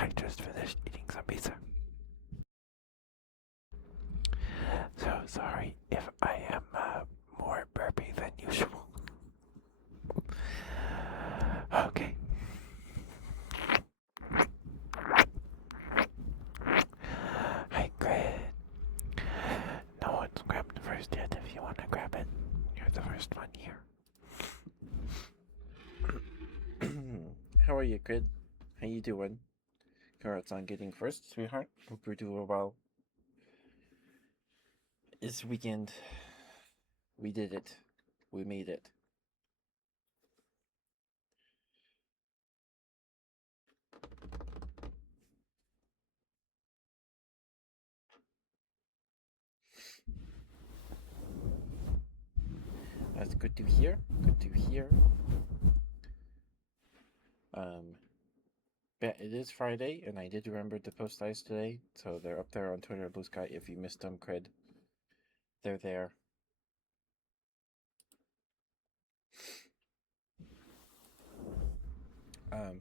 I just finished eating some pizza. So sorry if I am more burpy than usual. Okay. Hi, Grid. No one's grabbed the first yet. If you want to grab it, you're the first one here. How are you, Grid? How you doing? Congrats on getting first, sweetheart. Hope you're doing well. This weekend, we did it. We made it. That's good to hear. Good to hear. Um, yeah, it is Friday, and I did remember to post ice today, so they're up there on Twitter, Blue Sky. If you missed them, Cred, they're there.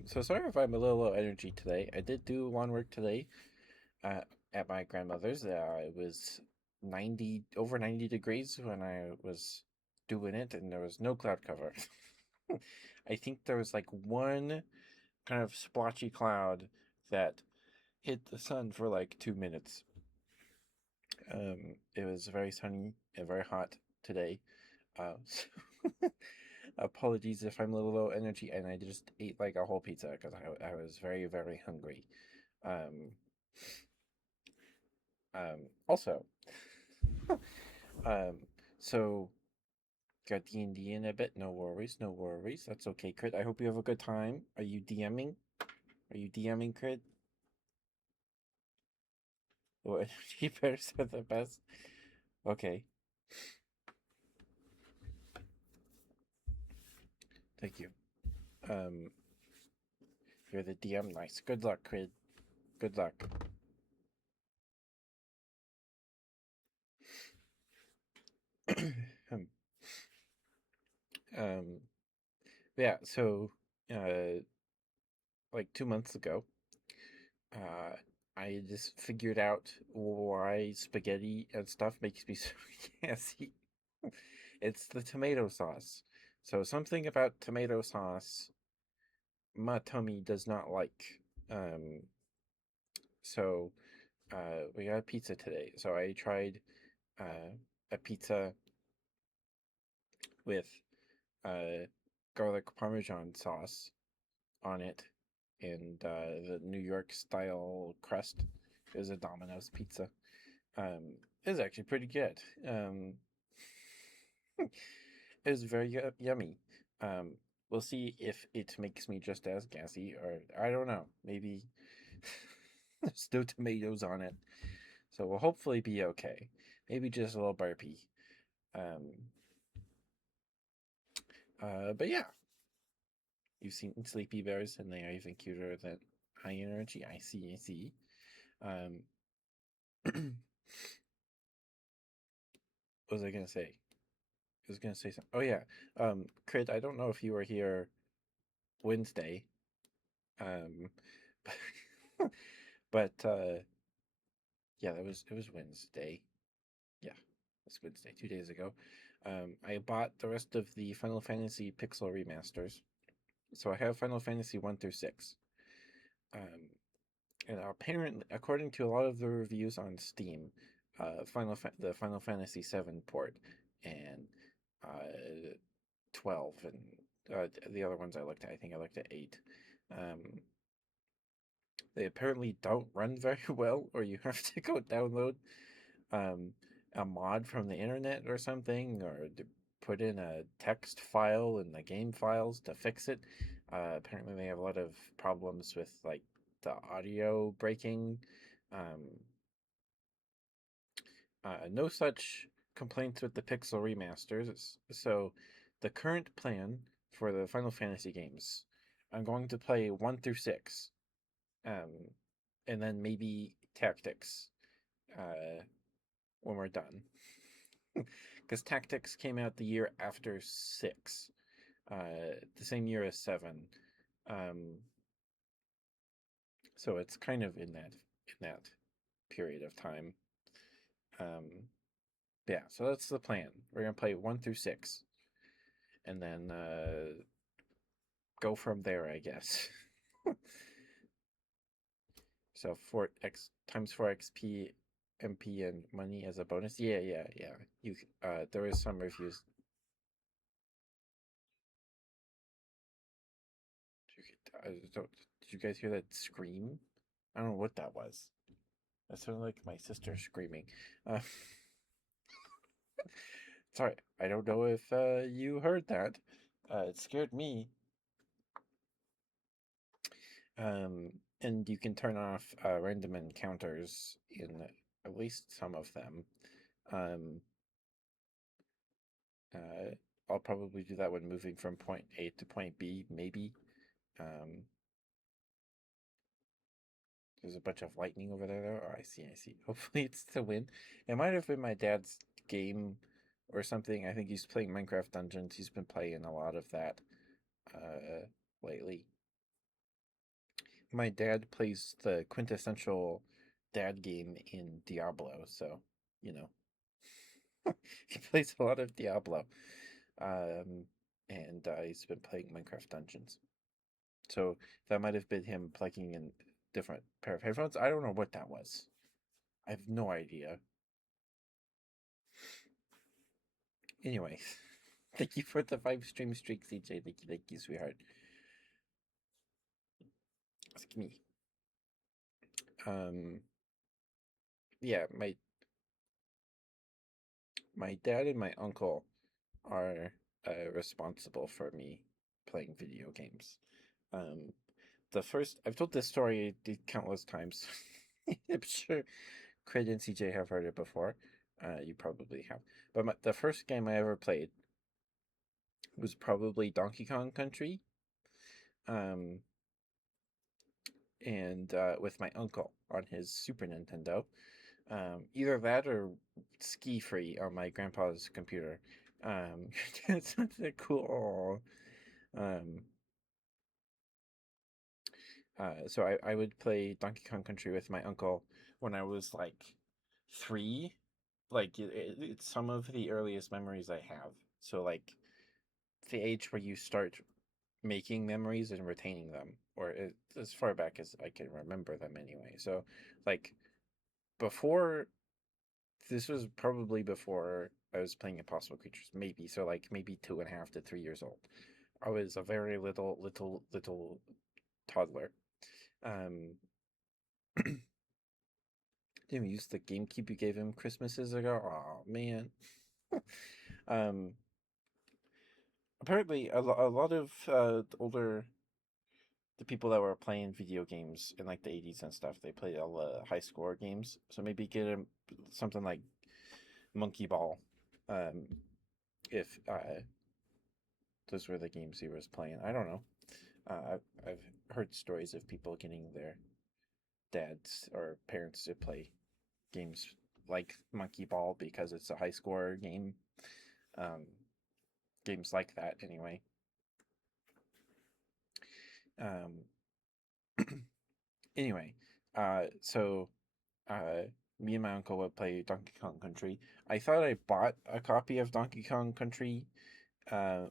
So sorry if I'm a little low energy today. I did do lawn work today at my grandmother's. It was 90 over 90 degrees when I was doing it, and there was no cloud cover. I think there was like one kind of splotchy cloud that hit the sun for like 2 minutes. It was very sunny and very hot today. So apologies if I'm a little low energy, and I just ate like a whole pizza because I was very, very hungry. Um, also, um, so got D&D in a bit. No worries, no worries. That's okay, Crit. I hope you have a good time. Are you DMing? Are you DMing, Crit? What energy pairs are the best? Okay, thank you. Um, you're the DM. Nice. Good luck, Crit. Good luck. um, um, yeah. So, uh, like 2 months ago, uh, I just figured out why spaghetti and stuff makes me so gassy. It's the tomato sauce. So something about tomato sauce my tummy does not like. Um, so we got pizza today. So I tried a pizza with uh, garlic parmesan sauce on it and the New York style crust. Is a Domino's pizza. It was actually pretty good. It was very yummy. Um, we'll see if it makes me just as gassy, or I don't know. Maybe there's no tomatoes on it, so we'll hopefully be okay. Maybe just a little burpy. Um, but yeah, you've seen Sleepy Bears, and they are even cuter than High Energy. I see. I see. Um, what was I gonna say? I was gonna say something. Oh yeah, Crit. I don't know if you were here Wednesday. Um, but yeah, it was Wednesday. Yeah, it's Wednesday, 2 days ago. I bought the rest of the Final Fantasy Pixel remasters, so I have Final Fantasy 1 through 6. Um, and apparently, according to a lot of the reviews on Steam, the Final Fantasy 7 port and 12 and the other ones I looked at, I think I looked at 8. Um, they apparently don't run very well, or you have to go download um, a mod from the internet or something, or to put in a text file in the game files to fix it. Apparently, they have a lot of problems with like the audio breaking. Um, no such complaints with the Pixel remasters. So, the current plan for the Final Fantasy games, I'm going to play 1 through 6, um, and then maybe Tactics when we're done. Because Tactics came out the year after 6, the same year as 7. Um, So it's kind of in that period of time. Yeah, so that's the plan. We're gonna play 1 through 6, and then go from there, I guess. So 4x times 4 XP, MP, and money as a bonus. Yeah. You there is some reviews. Did you guys hear that scream? I don't know what that was. That sounded like my sister screaming. Uh, sorry, I don't know if you heard that. It scared me. And you can turn off random encounters in at least some of them. Um, I'll probably do that when moving from point A to point B, maybe. Um, there's a bunch of lightning over there, though. Oh, I see. Hopefully it's the wind. It might have been my dad's game or something. I think he's playing Minecraft Dungeons. He's been playing a lot of that lately. My dad plays the quintessential dad game in Diablo, so, you know, he plays a lot of Diablo. And he's been playing Minecraft Dungeons. So that might have been him plugging in different pair of headphones. I don't know what that was. I have no idea. Anyways, thank you for the 5 stream streak, CJ. Thank you, sweetheart. Ask me. Yeah, my dad and my uncle are responsible for me playing video games. Um, I've told this story countless times. I'm sure Craig and CJ have heard it before. You probably have. But the first game I ever played was probably Donkey Kong Country. Um, and with my uncle on his Super Nintendo. Either that or Ski Free on my grandpa's computer. It's such a cool. Um, so I would play Donkey Kong Country with my uncle when I was like 3. Like it's some of the earliest memories I have. So like the age where you start making memories and retaining them, or as far back as I can remember them anyway. So like before, this was probably before I was playing Impossible Creatures, maybe. So like maybe 2.5 to 3 years old. I was a very little toddler. Um, didn't use the GameCube you gave him Christmases ago. Oh man. um, apparently a lot of the people that were playing video games in like the 80s and stuff, they played all the high score games. So maybe get him something like Monkey Ball, um, if those were the games he was playing. I don't know. I've heard stories of people getting their dads or parents to play games like Monkey Ball because it's a high score game. Um, Games like that, anyway. Um, anyway, so me and my uncle would play Donkey Kong Country. I thought I bought a copy of Donkey Kong Country uh,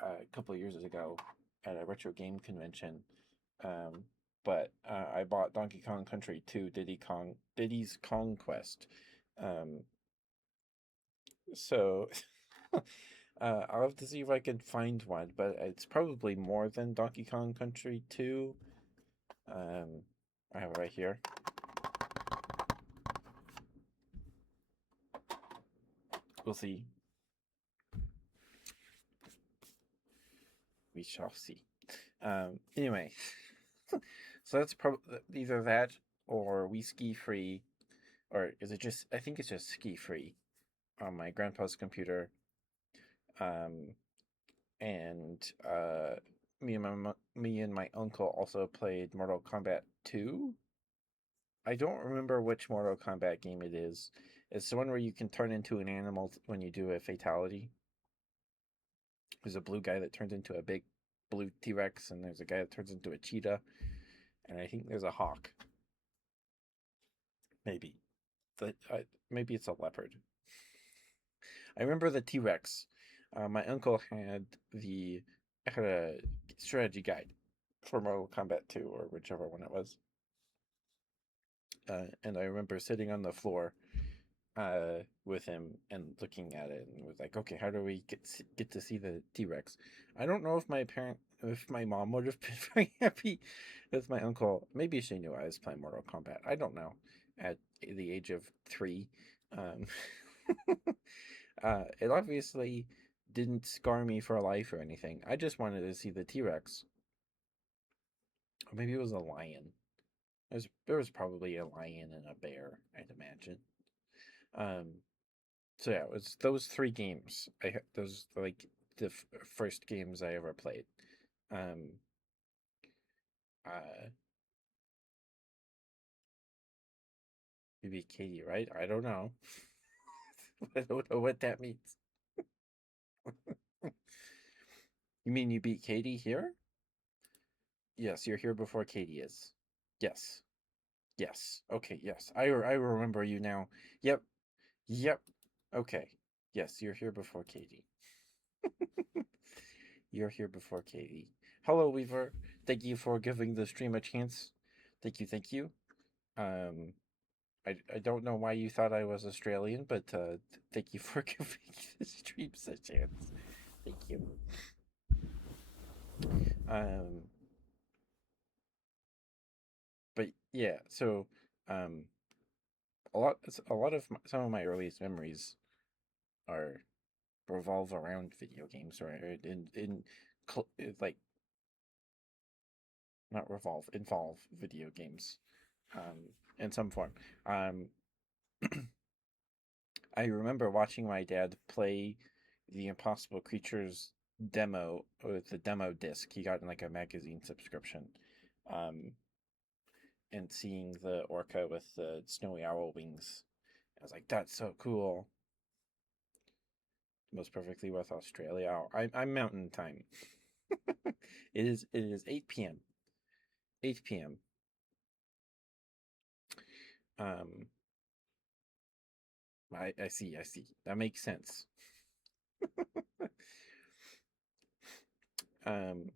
a couple of years ago at a retro game convention. Um, but I bought Donkey Kong Country 2 Diddy's Kong Quest. Um, so I'll have to see if I can find one, but it's probably more than Donkey Kong Country 2. I have it right here. We'll see. We shall see. Anyway, so that's probably either that or We Ski Free, or is it just? I think it's just Ski Free on my grandpa's computer. Um, and me and my uncle also played Mortal Kombat 2. I don't remember which Mortal Kombat game it is. It's the one where you can turn into an animal when you do a fatality. There's a blue guy that turns into a big blue T-Rex, and there's a guy that turns into a cheetah, and I think there's a hawk. Maybe. Maybe it's a leopard. I remember the T-Rex. My uncle had a strategy guide for Mortal Kombat 2 or whichever one it was. And I remember sitting on the floor with him and looking at it and was like, okay, how do we get to see the T-Rex? I don't know if my mom would have been very happy with my uncle. Maybe she knew I was playing Mortal Kombat. I don't know. At the age of 3, um, it obviously didn't scar me for life or anything. I just wanted to see the T-Rex, or maybe it was a lion. There was probably a lion and a bear, I'd imagine. Um, So yeah, it was those 3 games. Those like the first games I ever played. Um, uh, you beat Katie, right? I don't know. I don't know what that means. You mean you beat Katie here? Yes, you're here before Katie is. Yes. Yes. Okay, yes. I remember you now. Yep. Yep. Okay. Yes, you're here before Katie. You're here before Katie. Hello, Weaver. Thank you for giving the stream a chance. Thank you, thank you. Um, I don't know why you thought I was Australian, but thank you for giving the streams a chance. Thank you. Um, but yeah, so um, a lot of some of my earliest memories are revolve around video games, right? Like not revolve, involve video games, in some form. Um, I remember watching my dad play the Impossible Creatures demo with the demo disc he got in like a magazine subscription, um, and seeing the orca with the snowy owl wings. I was like, "That's so cool." Most perfectly with Australia. Oh, I'm Mountain Time. It is 8 p.m. 8 p.m. Um, I see, I see. That makes sense. Um,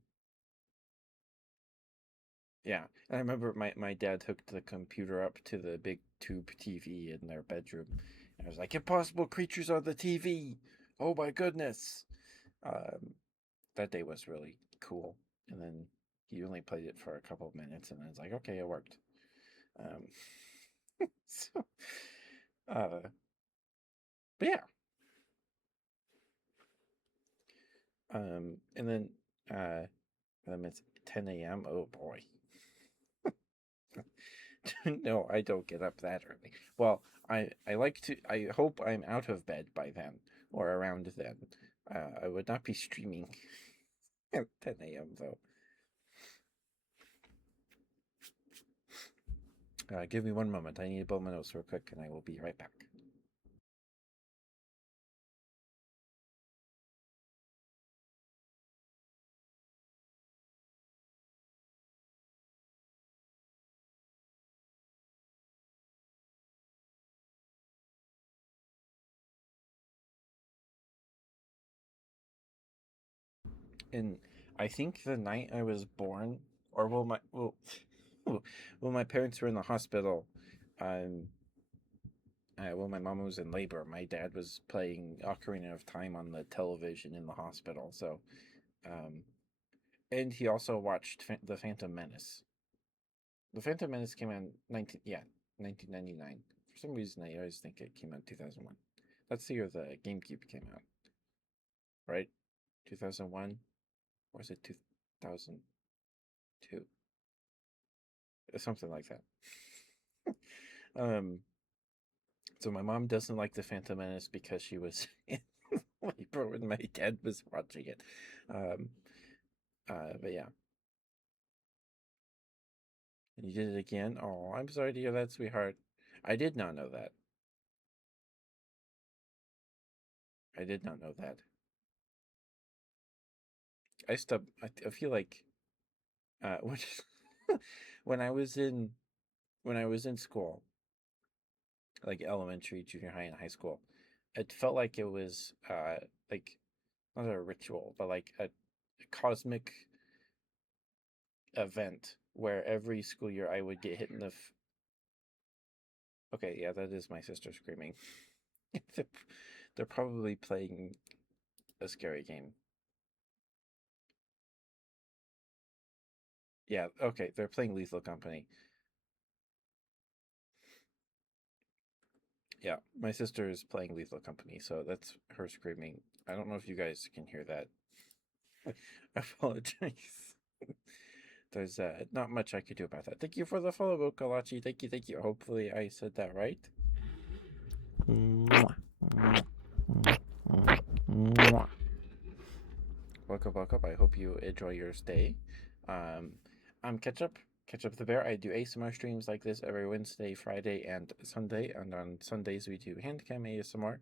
yeah, and I remember my dad hooked the computer up to the big tube TV in their bedroom. And I was like, "Impossible Creatures on the TV! Oh my goodness!" Um, that day was really cool. And then he only played it for a couple of minutes, and I was like, "Okay, it worked." Um, so, uh, but yeah. And then it's 10 a.m. Oh boy. No, I don't get up that early. Well, I like to. I hope I'm out of bed by then or around then. I would not be streaming at 10 a.m. though. Give me one moment. I need to blow my nose real quick, and I will be right back. And I think the night I was born, or well, my parents were in the hospital. Um, when my mom was in labor, my dad was playing Ocarina of Time on the television in the hospital. So, um, and he also watched the Phantom Menace. The Phantom Menace came out 1999. For some reason, I always think it came out 2001. That's the year the GameCube came out, right? 2001, or is it 2002? Something like that. Um, so my mom doesn't like the Phantom Menace because she was in labor when my dad was watching it. Um, but yeah, and you did it again. Oh, I'm sorry to hear that, sweetheart. I did not know that. I did not know that. I feel like when when I was in when I was in school, like elementary, junior high, and high school, it felt like it was like not a ritual, but like a cosmic event where every school year I would get hit in the. Okay, yeah, that is my sister screaming. they're, they're probably playing a scary game. Yeah, okay, they're playing Lethal Company. Yeah, my sister is playing Lethal Company, so that's her screaming. I don't know if you guys can hear that. I apologize. There's not much I could do about that. Thank you for the follow, Kalachi. Thank you, thank you. Hopefully I said that right. Welcome, welcome. I hope you enjoy your stay. I'm Ketchup, Ketchup the Bear. I do ASMR streams like this every Wednesday, Friday, and Sunday. And on Sundays we do Handcam ASMR.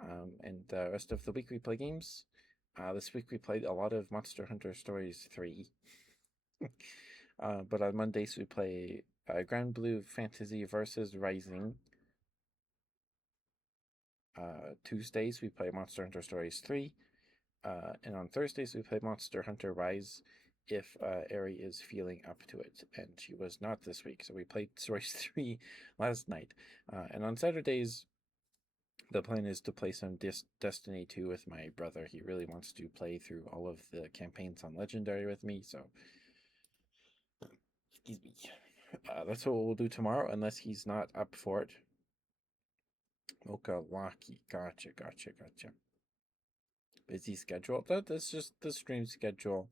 And the rest of the week we play games. This week we played a lot of Monster Hunter Stories 3. But on Mondays we play Grand Blue Fantasy versus Rising. Tuesdays we play Monster Hunter Stories 3. And on Thursdays we play Monster Hunter Rise if Ari is feeling up to it. And she was not this week, so we played Stories 3 last night. And on Saturdays the plan is to play some Destiny 2 with my brother. He really wants to play through all of the campaigns on Legendary with me, so excuse me. That's what we'll do tomorrow, unless he's not up for it. Mocha Lucky. Gotcha. Busy schedule. That's just the stream schedule.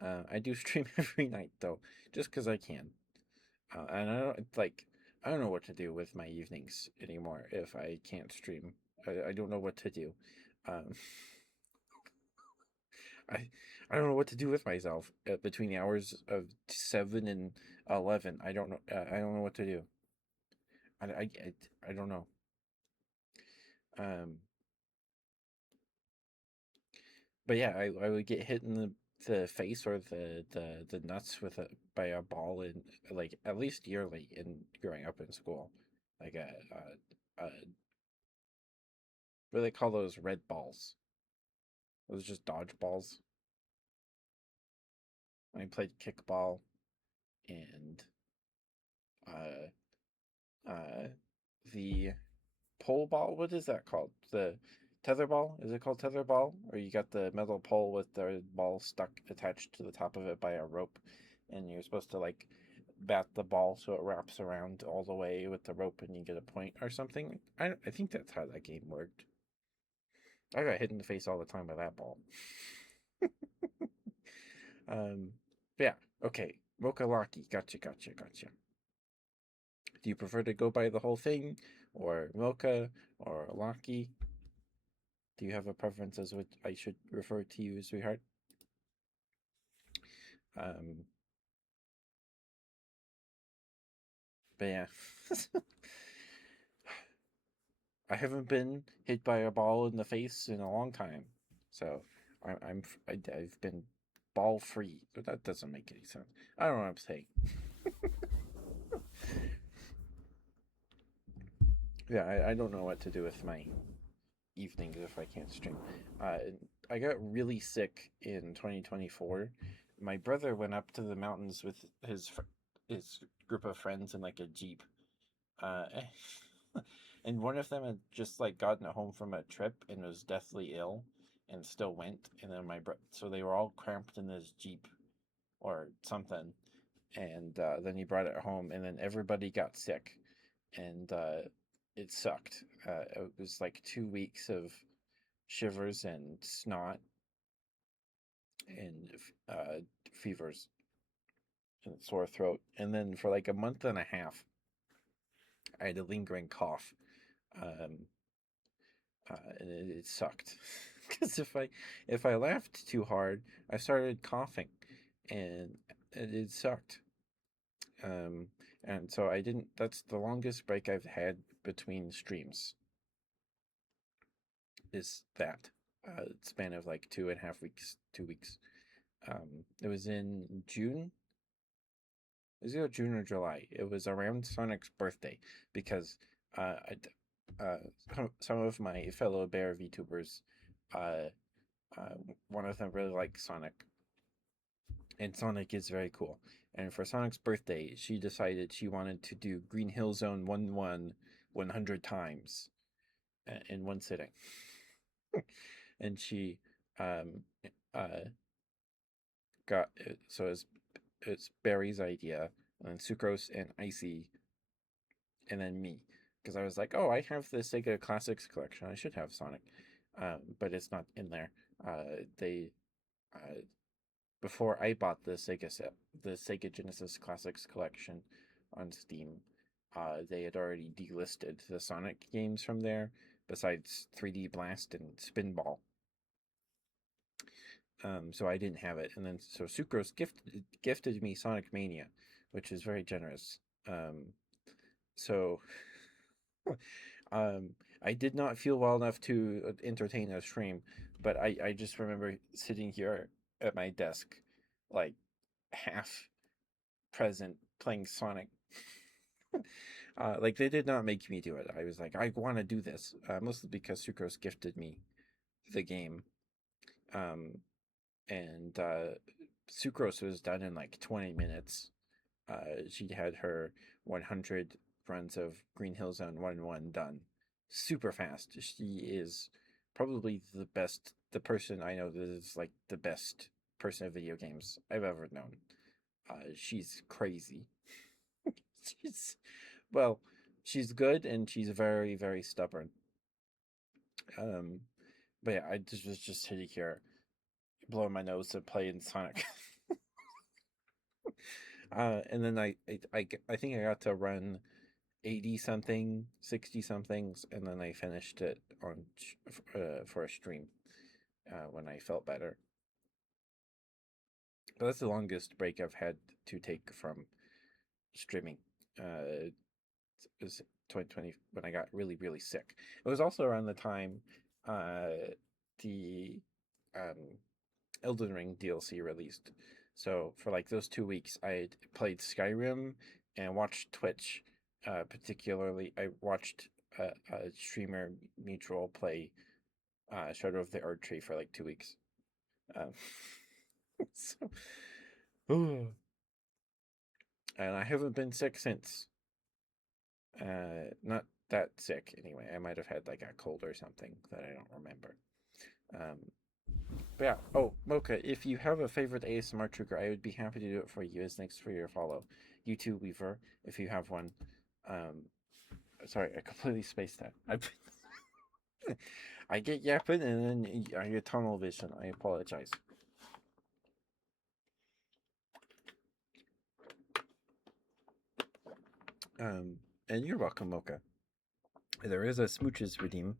I do stream every night though, just because I can. And I don't know what to do with my evenings anymore if I can't stream. I don't know what to do. Um, I I don't know what to do with myself between the hours of 7 and 11. I don't know. I don't know what to do. I don't know. Um, but yeah, I would get hit in the face or the nuts with by a ball in like at least yearly in growing up in school, like what do they call those red balls? Those just dodgeballs. I played kickball and uh uh the pole ball. What is that called? The tether ball? Is it called tether ball? Or you got the metal pole with the ball stuck attached to the top of it by a rope, and you're supposed to like bat the ball so it wraps around all the way with the rope and you get a point or something. I think that's how that game worked. I got hit in the face all the time by that ball. um, yeah. Okay. Mocha Locky. Gotcha. Do you prefer to go by the whole thing, or Mocha, or Locky? Do you have a preference as what I should refer to you, sweetheart? Um, but yeah, I haven't been hit by a ball in the face in a long time, so I've been ball free. But that doesn't make any sense. I don't know what I'm saying. Yeah, I don't know what to do with my evenings if I can't stream. Uh, I got really sick in 2024. My brother went up to the mountains with his group of friends in like a jeep, uh, and one of them had just like gotten home from a trip and was deathly ill, and still went. And then so they were all cramped in this jeep or something, and then he brought it home, and then everybody got sick, and it sucked. It was like 2 weeks of shivers and snot and fevers and sore throat. And then for like a month and a half, I had a lingering cough. Um, and it sucked because if I laughed too hard, I started coughing, and it sucked. Um, and so I didn't. That's the longest break I've had between streams. Is that span of like 2.5 weeks, 2 weeks. It was in June. It was either June or July. It was around Sonic's birthday because uh, I, some of my fellow Bear VTubers, uh, one of them really likes Sonic, and Sonic is very cool. And for Sonic's birthday, she decided she wanted to do Green Hill Zone 100 times in one sitting. And she um, uh, got it. So it's Barry's idea, and then Sucrose and Icy, and then me. Because I was like, oh, I have the Sega Classics collection. I should have Sonic. But it's not in there. They before I bought the Sega Genesis Classics collection on Steam, they had already delisted the Sonic games from there, besides 3D Blast and Spinball. So I didn't have it, and then so Sucrose gifted me Sonic Mania, which is very generous. So I did not feel well enough to entertain a stream, but I just remember sitting here at my desk, like half present, playing Sonic. Like they did not make me do it. I was like, I want to do this, mostly because Sucrose gifted me the game, and Sucrose was done in like 20 minutes. She had her 100 runs of Green Hill Zone 1-1 done super fast. She is probably the person I know that is like the best person of video games I've ever known. She's crazy. she's, well, she's good and she's very, very stubborn. But yeah, I just was just sitting here blowing my nose to playing Sonic. And then I think I got to run 80 something, 60 somethings, and then I finished it on for a stream when I felt better. But that's the longest break I've had to take from streaming. It was 2020 when I got really, really sick. It was also around the time the Elden Ring DLC released. So for like those 2 weeks, I had played Skyrim and watched Twitch. Particularly, I watched a streamer Mutual play Shadow of the Erdtree for like 2 weeks. So, and I haven't been sick since. Not that sick anyway. I might have had like a cold or something that I don't remember. But yeah. Oh, Mocha, if you have a favorite ASMR trigger, I would be happy to do it for you as thanks for your follow. You too, Weaver, if you have one. Sorry, I completely spaced that. I get yapping and then I get tunnel vision. I apologize. And you're welcome, Mocha. There is a smooches redeem.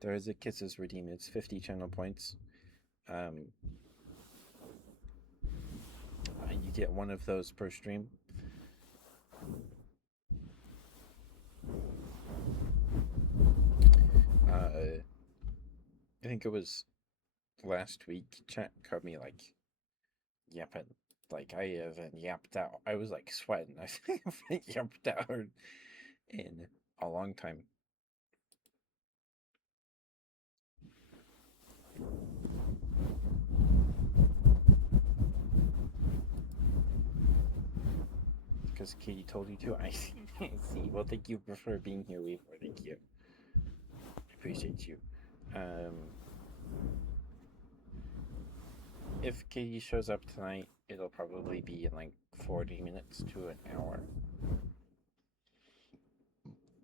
There is a kisses redeem. It's 50 channel points. You get one of those per stream. I think it was last week. Chat caught me like yapping. Like I haven't yapped out. I was like sweating. I haven't yapped out in a long time. Because Katie told you to. I see. Well, thank you for being here, Weaver. Thank you. I appreciate you. If Katie shows up tonight, it'll probably be in like 40 minutes to an hour.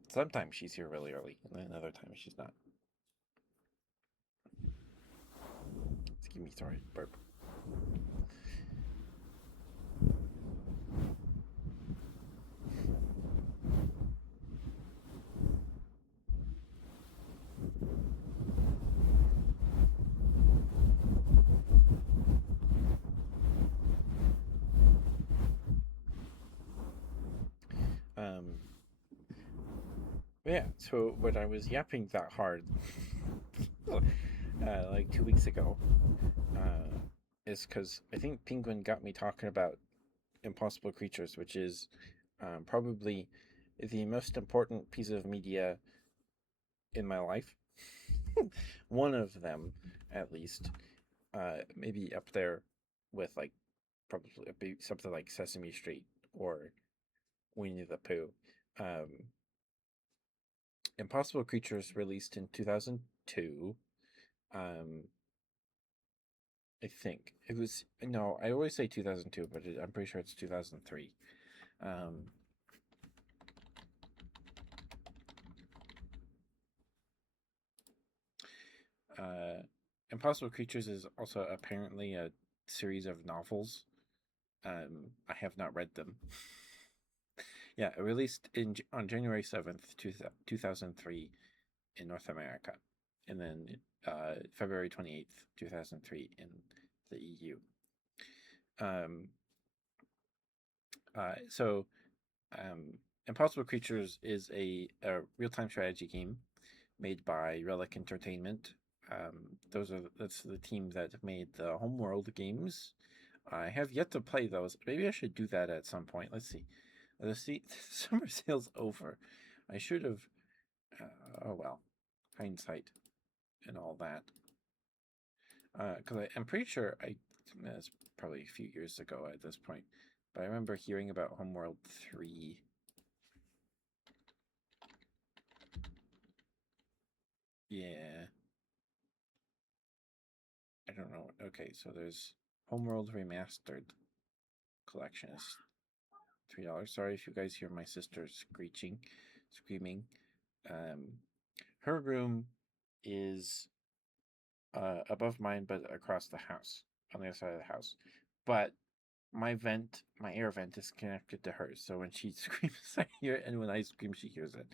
Sometimes she's here really early, and then other times she's not. Excuse me, sorry, burp. Yeah, so when I was yapping that hard, like 2 weeks ago, is because I think Penguin got me talking about Impossible Creatures, which is probably the most important piece of media in my life. One of them, at least. Maybe up there with like probably something like Sesame Street or Winnie the Pooh. Um, Impossible Creatures released in 2002. Um, I think it was no. I always say 2002, but I'm pretty sure it's 2003. Um, uh, Impossible Creatures is also apparently a series of novels. I have not read them. Yeah, it released on January 7th, 2003 in North America, and then February 28th, 2003 in the EU. Um, so Impossible Creatures is a real time strategy game made by Relic Entertainment. That's the team that made the Homeworld games. I have yet to play those. Maybe I should do that at some point. Let's see. The summer sale's over. I should have. Oh well, hindsight and all that. Because I'm pretty sure it's probably a few years ago at this point, but I remember hearing about Homeworld 3. Yeah, I don't know. Okay, so there's Homeworld Remastered collection is $3. Sorry if you guys hear my sister screaming. Um, her room is above mine, but across the house, on the other side of the house. But my air vent is connected to hers. So when she screams, I hear it, and when I scream, she hears it.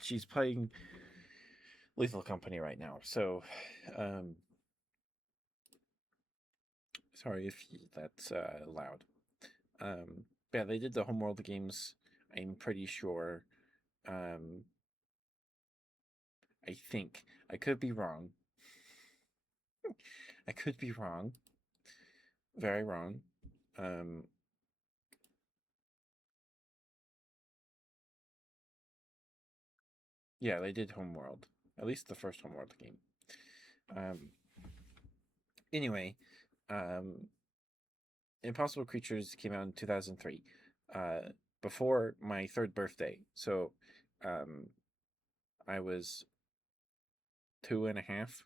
She's playing Lethal Company right now. So, um, sorry if that's loud. Yeah, they did the Homeworld games. I'm pretty sure. Um, I think I could be wrong. I could be wrong. Very wrong. Um, yeah, they did Homeworld. At least the first Homeworld game. Um, anyway, um, Impossible Creatures came out in 2003, before my third birthday. So, um, I was two and a half,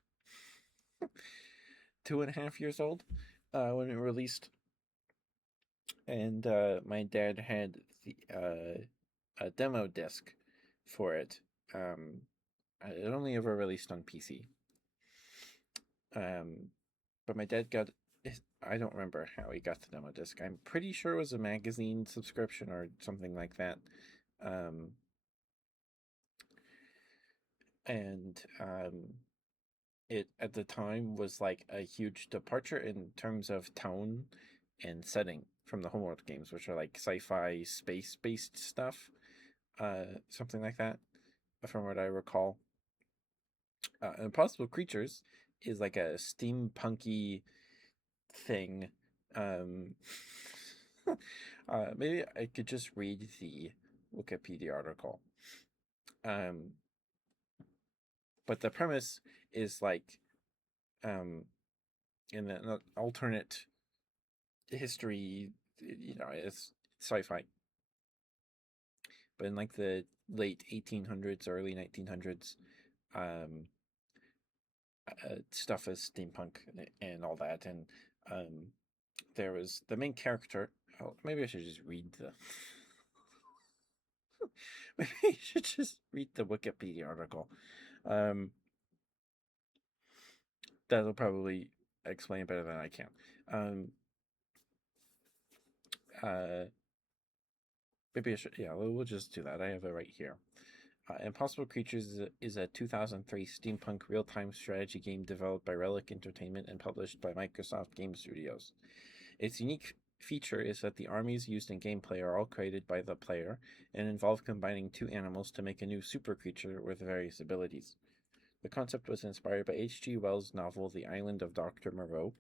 2.5 years old, when it released, and my dad had a demo disc for it. Um, it only ever released on PC. But my dad got. I don't remember how he got the demo disc. I'm pretty sure it was a magazine subscription or something like that. Um, and it at the time was like a huge departure in terms of tone and setting from the Homeworld games, which are like sci-fi space-based stuff, something like that, from what I recall. Impossible Creatures is like a steampunky thing. Um, maybe I could just read the Wikipedia article. Um, but the premise is like in an alternate history, it's sci-fi, but in like the late 1800s, early 1900s, um, stuff is steampunk and all that, and um, there was the main character. Oh, maybe I should just read the. Maybe I should just read the Wikipedia article. Um, that'll probably explain better than I can. Um, uh, maybe I should. Yeah, we'll just do that. I have it right here. Impossible Creatures is a 2003 steampunk real time strategy game developed by Relic Entertainment and published by Microsoft Game Studios. Its unique feature is that the armies used in gameplay are all created by the player and involve combining two animals to make a new super creature with various abilities. The concept was inspired by H.G. Wells' novel The Island of Dr. Moreau,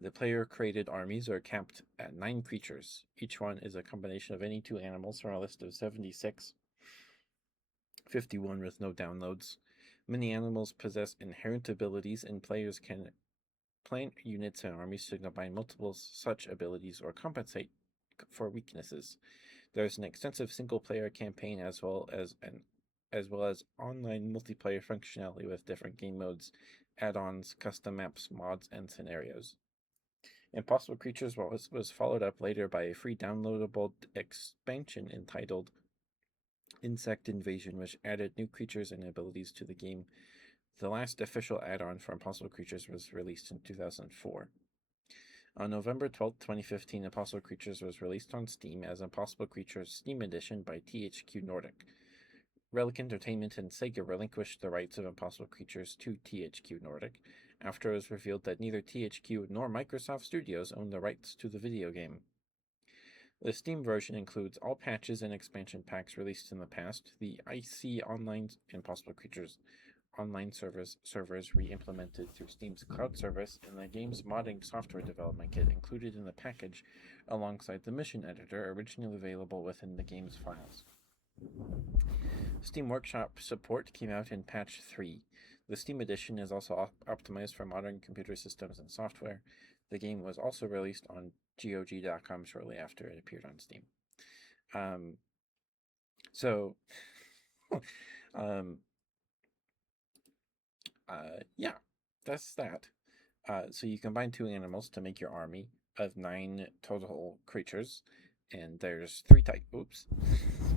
The player-created armies are capped at 9 creatures. Each one is a combination of any 2 animals from a list of 76, 51 with no downloads. Many animals possess inherent abilities, and players can plan units and armies to combine multiple such abilities or compensate for weaknesses. There's an extensive single-player campaign as well as online multiplayer functionality with different game modes, add-ons, custom maps, mods, and scenarios. Impossible Creatures was followed up later by a free downloadable expansion entitled Insect Invasion, which added new creatures and abilities to the game. The last official add-on for Impossible Creatures was released in 2004. On November 12, 2015, Impossible Creatures was released on Steam as Impossible Creatures Steam Edition by THQ Nordic. Relic Entertainment and Sega relinquished the rights of Impossible Creatures to THQ Nordic after it was revealed that neither THQ nor Microsoft Studios owned the rights to the video game. The Steam version includes all patches and expansion packs released in the past, the IC Online Impossible Creatures online servers re-implemented through Steam's cloud service, and the game's modding software development kit included in the package alongside the mission editor originally available within the game's files. Steam Workshop support came out in patch 3. The Steam Edition is also optimized for modern computer systems and software. The game was also released on GOG.com shortly after it appeared on Steam. Yeah, that's that. So you combine 2 animals to make your army of 9 total creatures, and there's 3 types. Oops,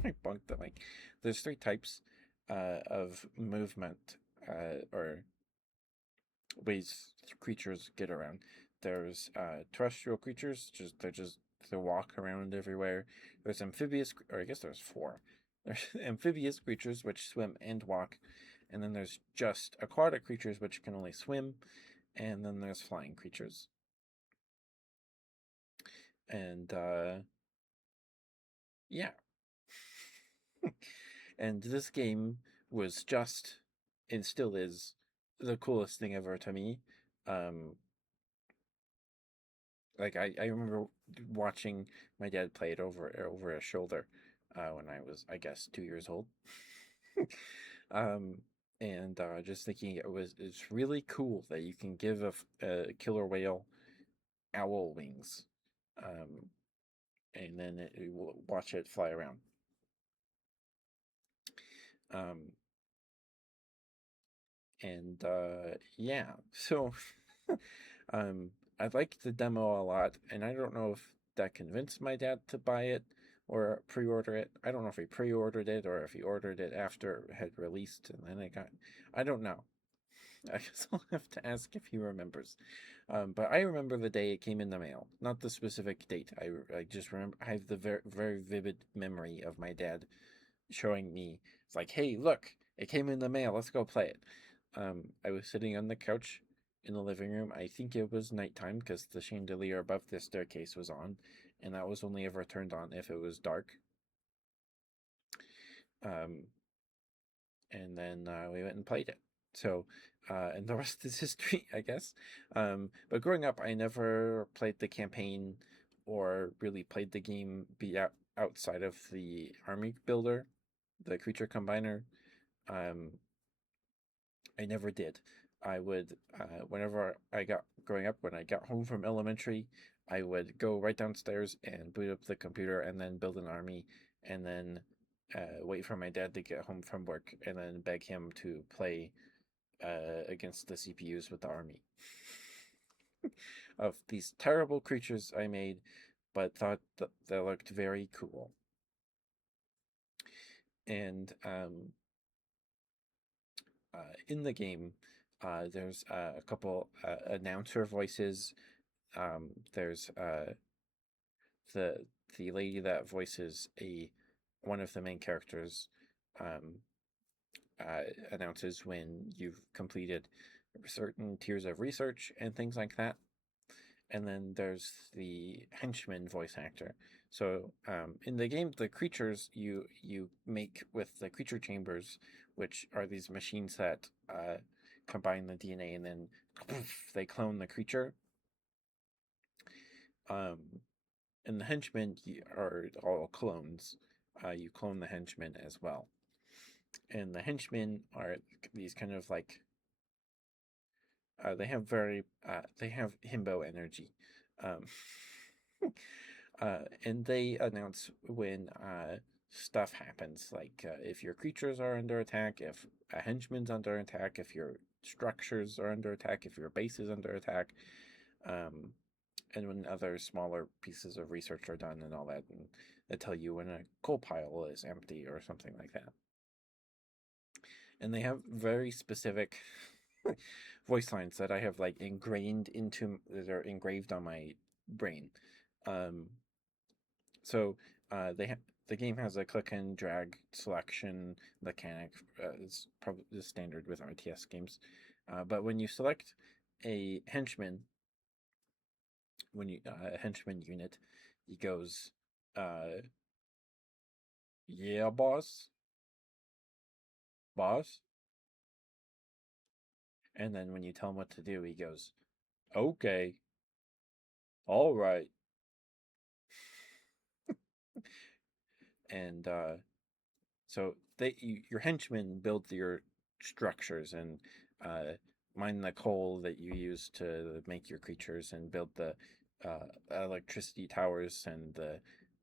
I bunked the mic. There's 3 types of movement or ways creatures get around. There's terrestrial creatures, they walk around everywhere. There's amphibious, or I guess there's 4. There's amphibious creatures which swim and walk, and then there's just aquatic creatures which can only swim, and then there's flying creatures. And yeah. And this game was just, and still is, the coolest thing ever to me. Like I remember watching my dad play it over a shoulder when I was, I guess, 2 years old. And just thinking it's really cool that you can give a killer whale owl wings, and then you will watch it fly around. And yeah, so I liked the demo a lot, and I don't know if that convinced my dad to buy it or pre-order it. I don't know if he pre-ordered it or if he ordered it after it had released, and then I don't know. I guess I'll have to ask if he remembers. But I remember the day it came in the mail, not the specific date. I just remember, I have the very, very vivid memory of my dad showing me. It's like, hey, look, it came in the mail. Let's go play it. I was sitting on the couch in the living room. I think it was nighttime because the chandelier above the staircase was on, and that was only ever turned on if it was dark. And then we went and played it. So, and the rest is history, I guess. But growing up, I never played the campaign or really played the game outside of the army builder, the creature combiner. I never did. I would, whenever growing up, when I got home from elementary, I would go right downstairs and boot up the computer and then build an army, and then wait for my dad to get home from work, and then beg him to play against the CPUs with the army of these terrible creatures I made, but thought that they looked very cool. And in the game, there's a couple announcer voices. There's the lady that voices one of the main characters announces when you've completed certain tiers of research and things like that. And then there's the henchman voice actor. So in the game, the creatures you make with the creature chambers, which are these machines that combine the DNA and then they clone the creature. And the henchmen are all clones. You clone the henchmen as well, and the henchmen are these kind of like they have himbo energy, um, and they announce when stuff happens, like if your creatures are under attack, if a henchman's under attack, if your structures are under attack, if your base is under attack, um, and when other smaller pieces of research are done and all that, and they tell you when a coal pile is empty or something like that. And they have very specific voice lines that I have like ingrained into that are engraved on my brain. Um, so the game has a click and drag selection mechanic. It's probably the standard with RTS games. But when you select a henchman, when you a henchman unit, he goes, "Yeah, boss." And then when you tell him what to do, he goes, "Okay, all right." And so your henchmen build your structures and mine the coal that you use to make your creatures and build the electricity towers and the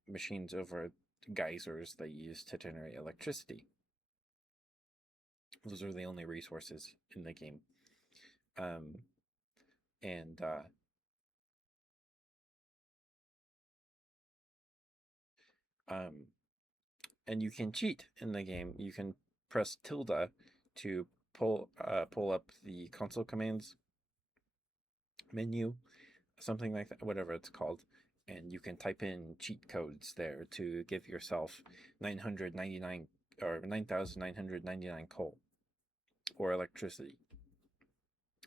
machines over geysers that you use to generate electricity. Those are the only resources in the game. Um, and um, and you can cheat in the game. You can press tilde to pull up the console commands menu, something like that, whatever it's called, and you can type in cheat codes there to give yourself 999 or 9,999 coal or electricity.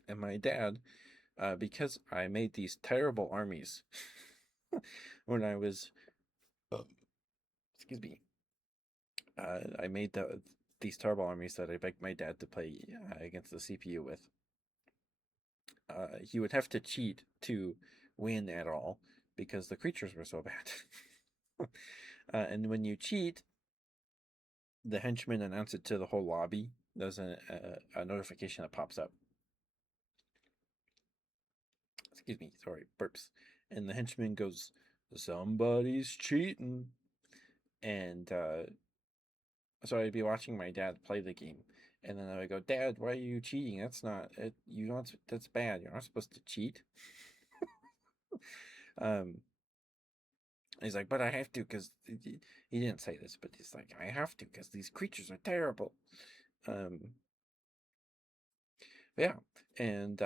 And my dad, because I made these terrible armies when I was, excuse me, I made these terrible armies that I begged my dad to play against the CPU with. He would have to cheat to win at all because the creatures were so bad. And when you cheat, the henchman announce it to the whole lobby. There's a notification that pops up. Excuse me, sorry, burps. And the henchman goes, "Somebody's cheating." And so I'd be watching my dad play the game, and then I would go, "Dad, why are you cheating? That's not it. You not. That's bad. You're not supposed to cheat." um, he's like, "But I have to," because he didn't say this, but he's like, "I have to because these creatures are terrible." Um, yeah, and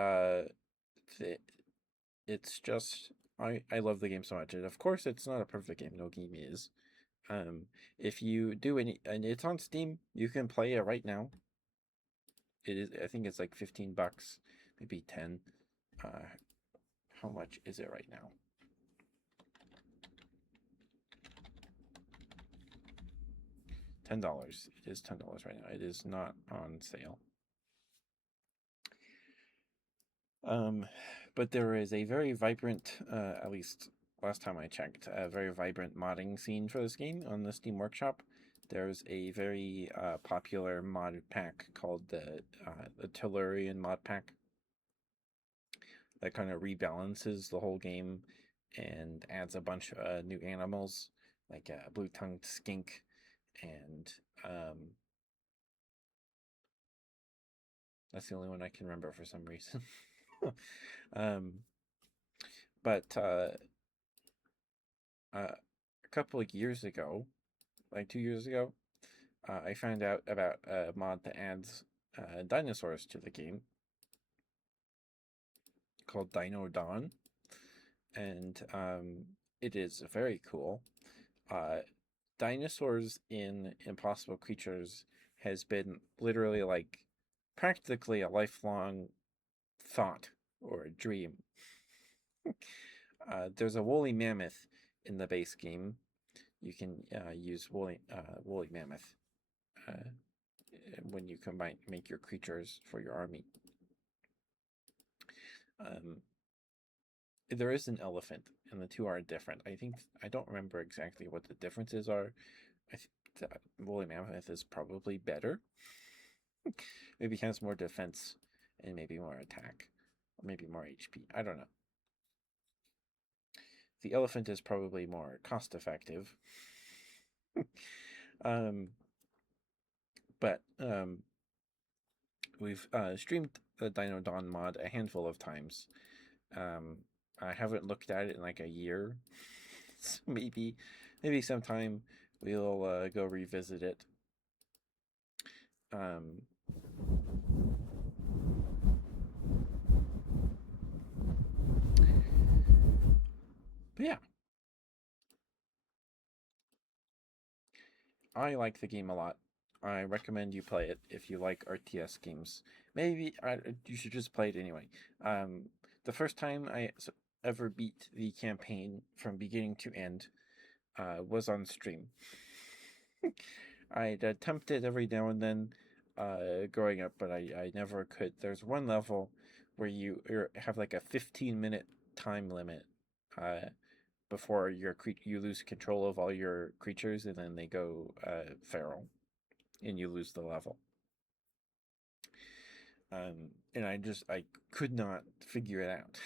it's just I love the game so much, and of course it's not a perfect game. No game is. If you do any, and it's on Steam, you can play it right now. It is, I think it's like $15, maybe 10. How much is it right now? $10. It is $10 right now. It is not on sale. But there is a very vibrant, at least last time I checked, a very vibrant modding scene for this game on the Steam Workshop. There's a very popular mod pack called the Tellurian mod pack that kind of rebalances the whole game and adds a bunch of new animals like a blue-tongued skink and that's the only one I can remember for some reason. um, but a couple of years ago, like 2 years ago, I found out about a mod that adds dinosaurs to the game called Dino Dawn, and it is very cool. Dinosaurs in Impossible Creatures has been literally like practically a lifelong thought or a dream. There's a woolly mammoth in the base game. You can use woolly mammoth when you make your creatures for your army. there is an elephant, and the two are different. I don't remember exactly what the differences are. I think that woolly mammoth is probably better. Maybe has more defense and maybe more attack, or maybe more HP. I don't know. The elephant is probably more cost effective. um, but we've streamed the Dino Dawn mod a handful of times. I haven't looked at it in like a year. So maybe sometime we'll go revisit it. But yeah, I like the game a lot. I recommend you play it if you like RTS games. Maybe you should just play it anyway. The first time I ever beat the campaign from beginning to end was on stream. I'd attempt it every now and then growing up, but I never could. There's one level where you have like a 15-minute time limit before you lose control of all your creatures, and then they go feral, and you lose the level. And I could not figure it out.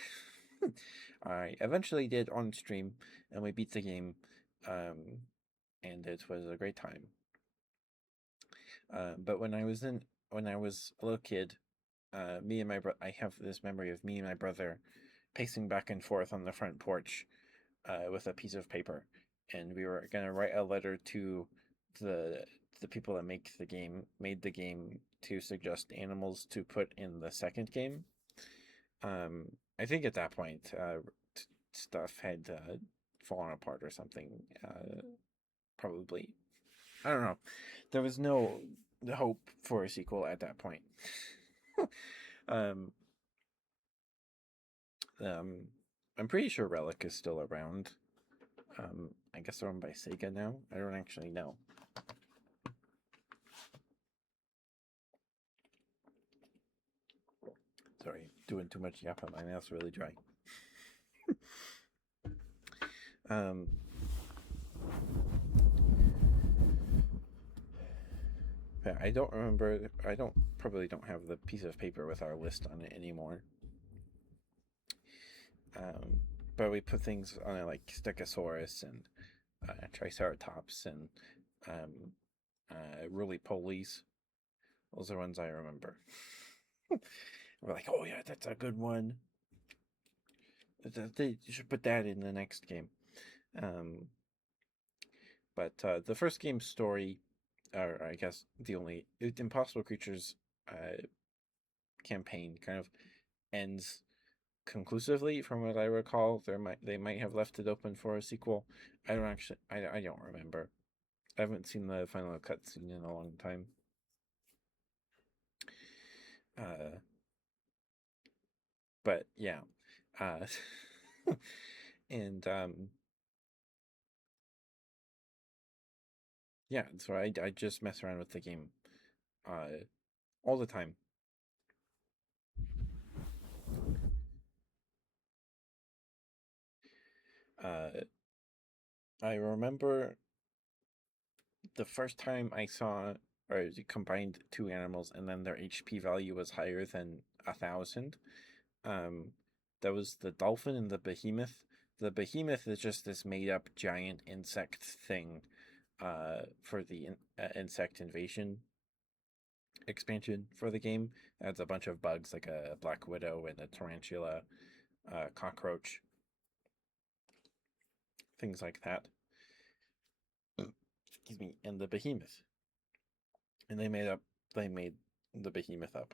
I eventually did on stream, and we beat the game, and it was a great time. But when I was a little kid, me and my brother, I have this memory of me and my brother pacing back and forth on the front porch with a piece of paper, and we were gonna write a letter to the people that made the game to suggest animals to put in the second game. I think at that point, stuff had fallen apart or something. Probably, I don't know. There was no hope for a sequel at that point. um, I'm pretty sure Relic is still around. I guess they're owned by Sega now. I don't actually know. Sorry, doing too much yapping. My mouth's really dry. I don't remember. Probably don't have the piece of paper with our list on it anymore. But we put things on it like Stegosaurus and Triceratops and Roly-Polies. Those are ones I remember. We're like, oh yeah, that's a good one. You should put that in the next game. But the first game's story, or I guess the only Impossible Creatures campaign, kind of ends conclusively, from what I recall. They might have left it open for a sequel. I don't remember. I haven't seen the final cutscene in a long time. But yeah, and yeah, so I just mess around with the game all the time. I remember the first time I saw or combined two animals and then their HP value was higher than 1,000. That was the dolphin and the behemoth. The behemoth is just this made up giant insect thing for the insect invasion expansion for the game. It adds a bunch of bugs like a black widow and a tarantula, cockroach, things like that. Excuse me, and the behemoth. And they made the behemoth up.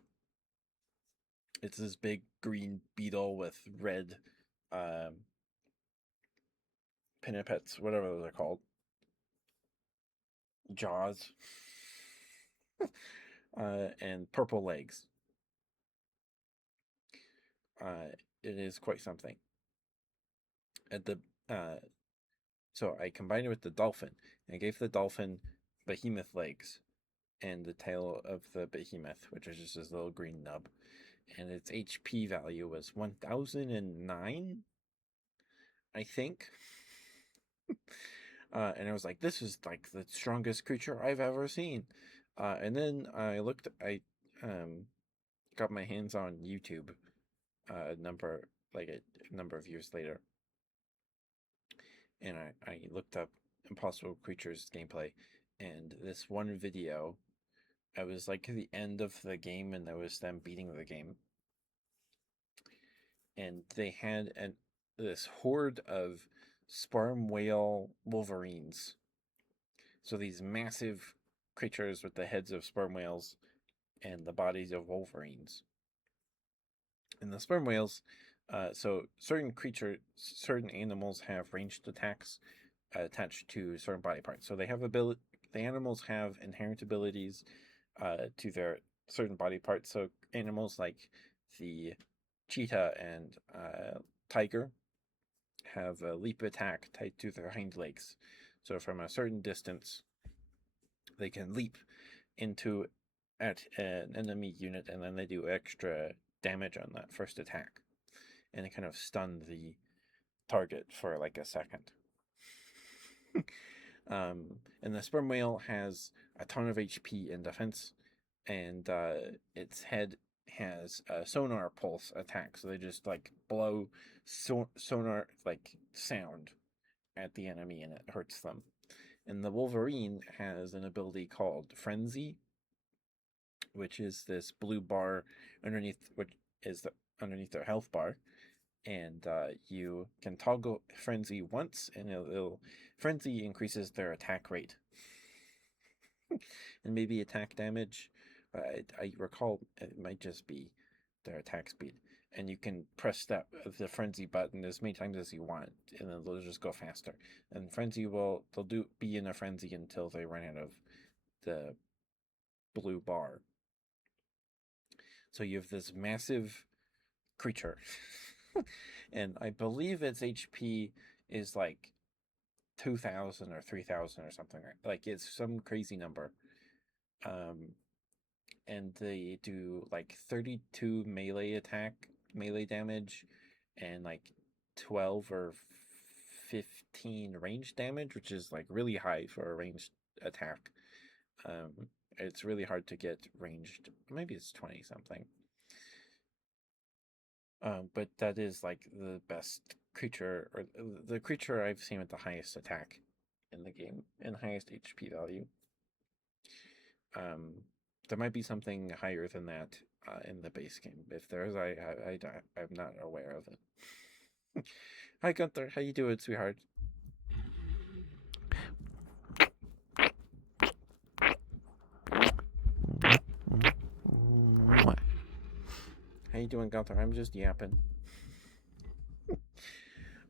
It's this big green beetle with red pinnipeds, whatever those are called. Jaws. And purple legs. It is quite something. So I combined it with the dolphin. And I gave the dolphin behemoth legs and the tail of the behemoth, which is just this little green nub. And its HP value was 1,009. I think. And I was like, this is like the strongest creature I've ever seen. And then I um, got my hands on YouTube a number of years later, and I looked up Impossible Creatures gameplay, and this one video, I was like at the end of the game, and there was them beating the game, and they had this horde of sperm whale wolverines. So these massive creatures with the heads of sperm whales and the bodies of wolverines. And the sperm whales, so certain animals have ranged attacks attached to certain body parts. So they have ability. The animals have inherent abilities to their certain body parts. So animals like the cheetah and tiger have a leap attack tied to their hind legs. So from a certain distance, they can leap into at an enemy unit, and then they do extra damage on that first attack, and it kind of stun the target for like a second. And the sperm whale has a ton of HP and defense, and its head has a sonar pulse attack, so they just like blow sonar like sound at the enemy, and it hurts them. And the Wolverine has an ability called Frenzy, which is this blue bar underneath their health bar, and you can toggle Frenzy once, and Frenzy increases their attack rate and maybe attack damage. I recall it might just be their attack speed, and you can press the Frenzy button as many times as you want, and then they'll just go faster. And they'll be in a frenzy until they run out of the blue bar. So you have this massive creature, and I believe its HP is like 2,000 or 3,000 or something. Like it's some crazy number. And they do like 32 melee damage, and like 12 or 15 range damage, which is like really high for a ranged attack. It's really hard to get ranged. Maybe it's 20 something. But that is like the best creature, or the creature I've seen with the highest attack in the game and highest HP value. There might be something higher than that in the base game. If there is, I'm not aware of it. Hi Gunther, how you doing, sweetheart? How you doing, Gunther? I'm just yapping.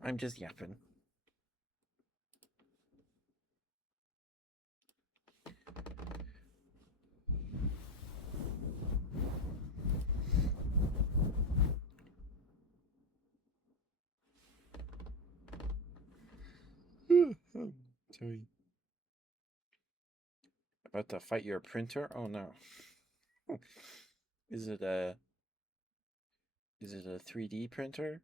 I'm just yapping. Sorry. About to fight your printer? Oh no. Is it a 3D printer?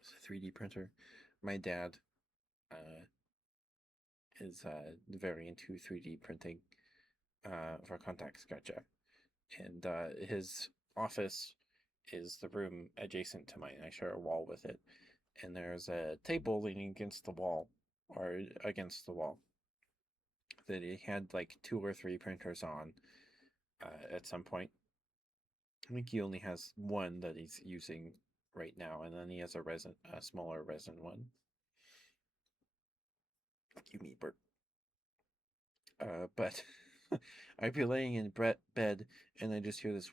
It's a 3D printer. My dad is very into 3D printing for contact Sketchup, and his office is the room adjacent to mine. I share a wall with it, and there's a table leaning against the wall, or against the wall, that he had like 2 or 3 printers on at some point. I think he only has one that he's using right now, and then he has a smaller resin one. You me, Bert. But I'd be laying in bed, and I just hear this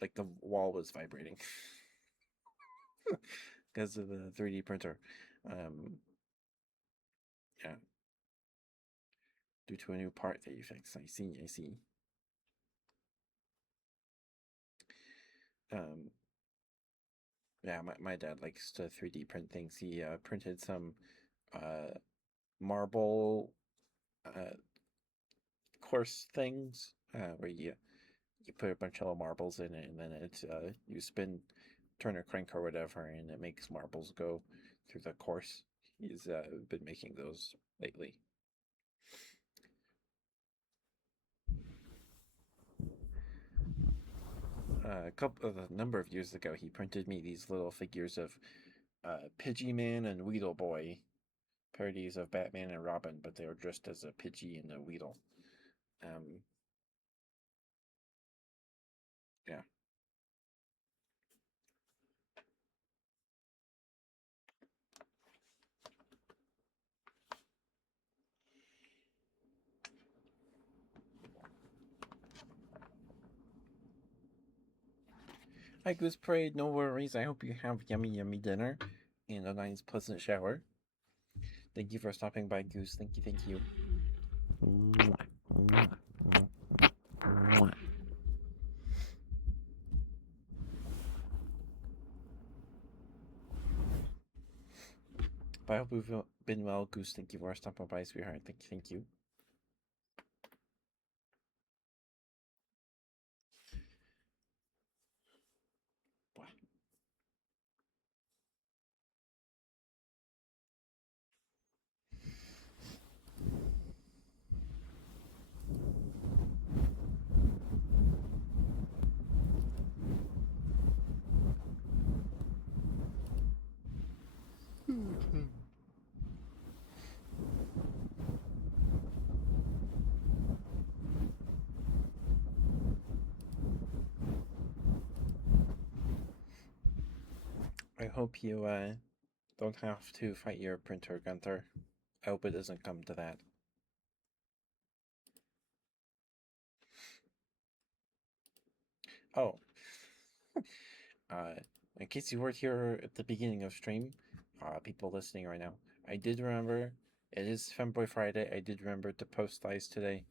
like the wall was vibrating because of the 3D printer. Yeah, due to a new part that you fixed. I see. Yeah, my dad likes to 3D print things. He printed some marble course things where you put a bunch of little marbles in it, and then it's you spin, turn a crank or whatever, and it makes marbles go through the course. He's been making those lately. A number of years ago, he printed me these little figures of Pidgey Man and Weedle Boy, parodies of Batman and Robin, but they were dressed as a Pidgey and a Weedle. Um, yeah. Hi, Goose Parade. No worries. I hope you have yummy dinner and a nice, pleasant shower. Thank you for stopping by, Goose. Thank you, thank you. But I hope you've been well, Goose. Thank you for stopping by, sweetheart. Thank you, thank you. I hope you don't have to fight your printer, Gunther. I hope it doesn't come to that. Oh, in case you weren't here at the beginning of stream, people listening right now, I did remember it is Femboy Friday. I did remember to post lies today.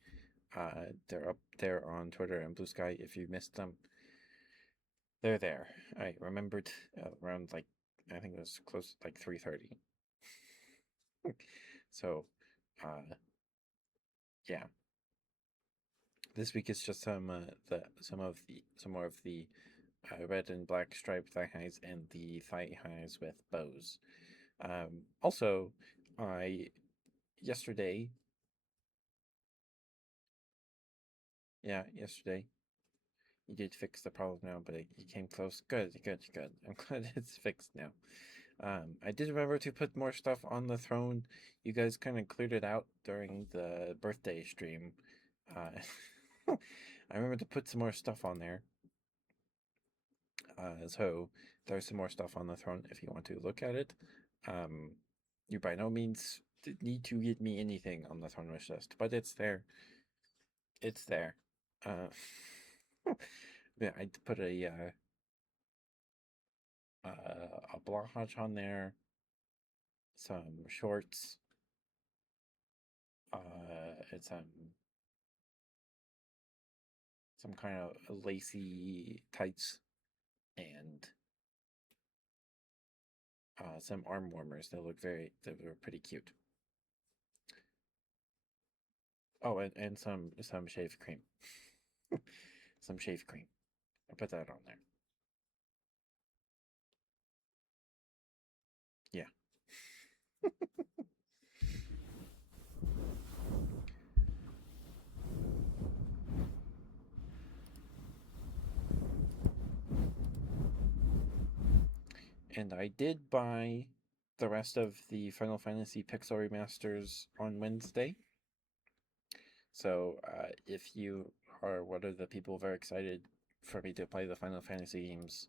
They're up there on Twitter and Blue Sky. If you missed them, they're there. I remembered around like I think it was close like 3:30. So, yeah. This week is just some more of the red and black striped thigh highs and the thigh highs with bows. Also, I yesterday, yesterday you did fix the problem now, but you came close. Good. I'm glad it's fixed now. I did remember to put more stuff on the throne. You guys kind of cleared it out during the birthday stream. I remember to put some more stuff on there. So there's some more stuff on the throne if you want to look at it. You by no means need to get me anything on the throne wish list, but it's there. It's there. Yeah, I put a Blahaj on there, some shorts, it's some kind of lacy tights, and some arm warmers. They were pretty cute. Oh, and some shave cream. Some shave cream. I put that on there. Yeah. And I did buy the rest of the Final Fantasy Pixel Remasters on Wednesday. So if you are one of the people very excited for me to play the Final Fantasy games,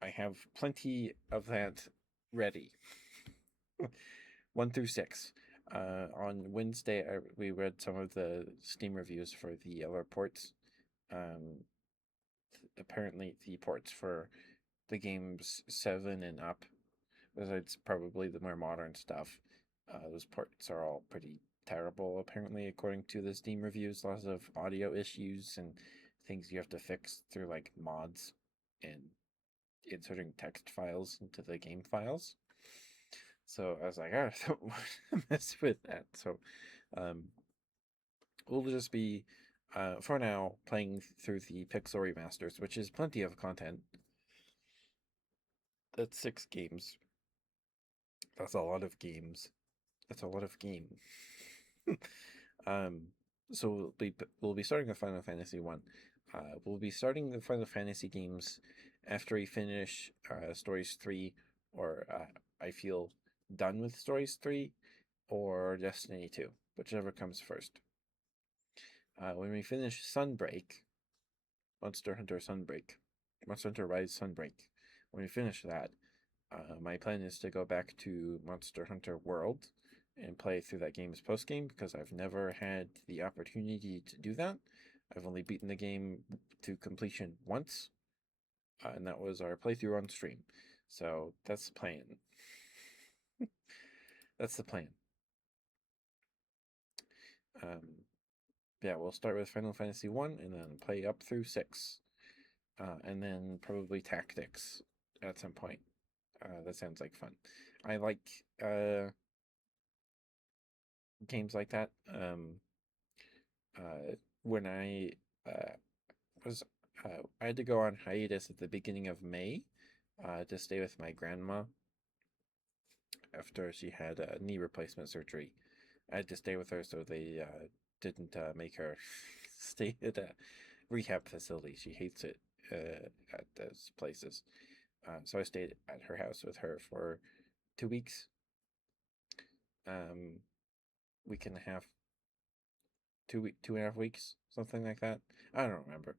I have plenty of that ready. 1 through 6. On Wednesday, we read some of the Steam reviews for the other ports. Apparently, the ports for the games 7 and up, besides probably the more modern stuff, those ports are all pretty terrible, apparently, according to the Steam reviews. Lots of audio issues and things you have to fix through like mods and inserting text files into the game files. So I was like, I don't want to mess with that. So we'll just be for now, playing through the Pixel remasters, which is plenty of content. That's 6 games. That's a lot of games. That's a lot of game. um, so we'll be starting with Final Fantasy 1. We'll be starting the Final Fantasy games after we finish Stories 3, or I feel done with Stories 3, or Destiny 2, whichever comes first. When we finish Sunbreak, Monster Hunter Sunbreak, Monster Hunter Rise Sunbreak, when we finish that, my plan is to go back to Monster Hunter World and play through that game's post-game, because I've never had the opportunity to do that. I've only beaten the game to completion once, and that was our playthrough on stream. So that's the plan. That's the plan. Yeah, we'll start with Final Fantasy 1 and then play up through 6. And then probably Tactics at some point. That sounds like fun. I like games like that. When I was, I had to go on hiatus at the beginning of May to stay with my grandma after she had a knee replacement surgery. I had to stay with her, so they didn't make her stay at a rehab facility. She hates it at those places. So I stayed at her house with her for 2 weeks. Week and a half, 2.5 weeks, something like that. I don't remember.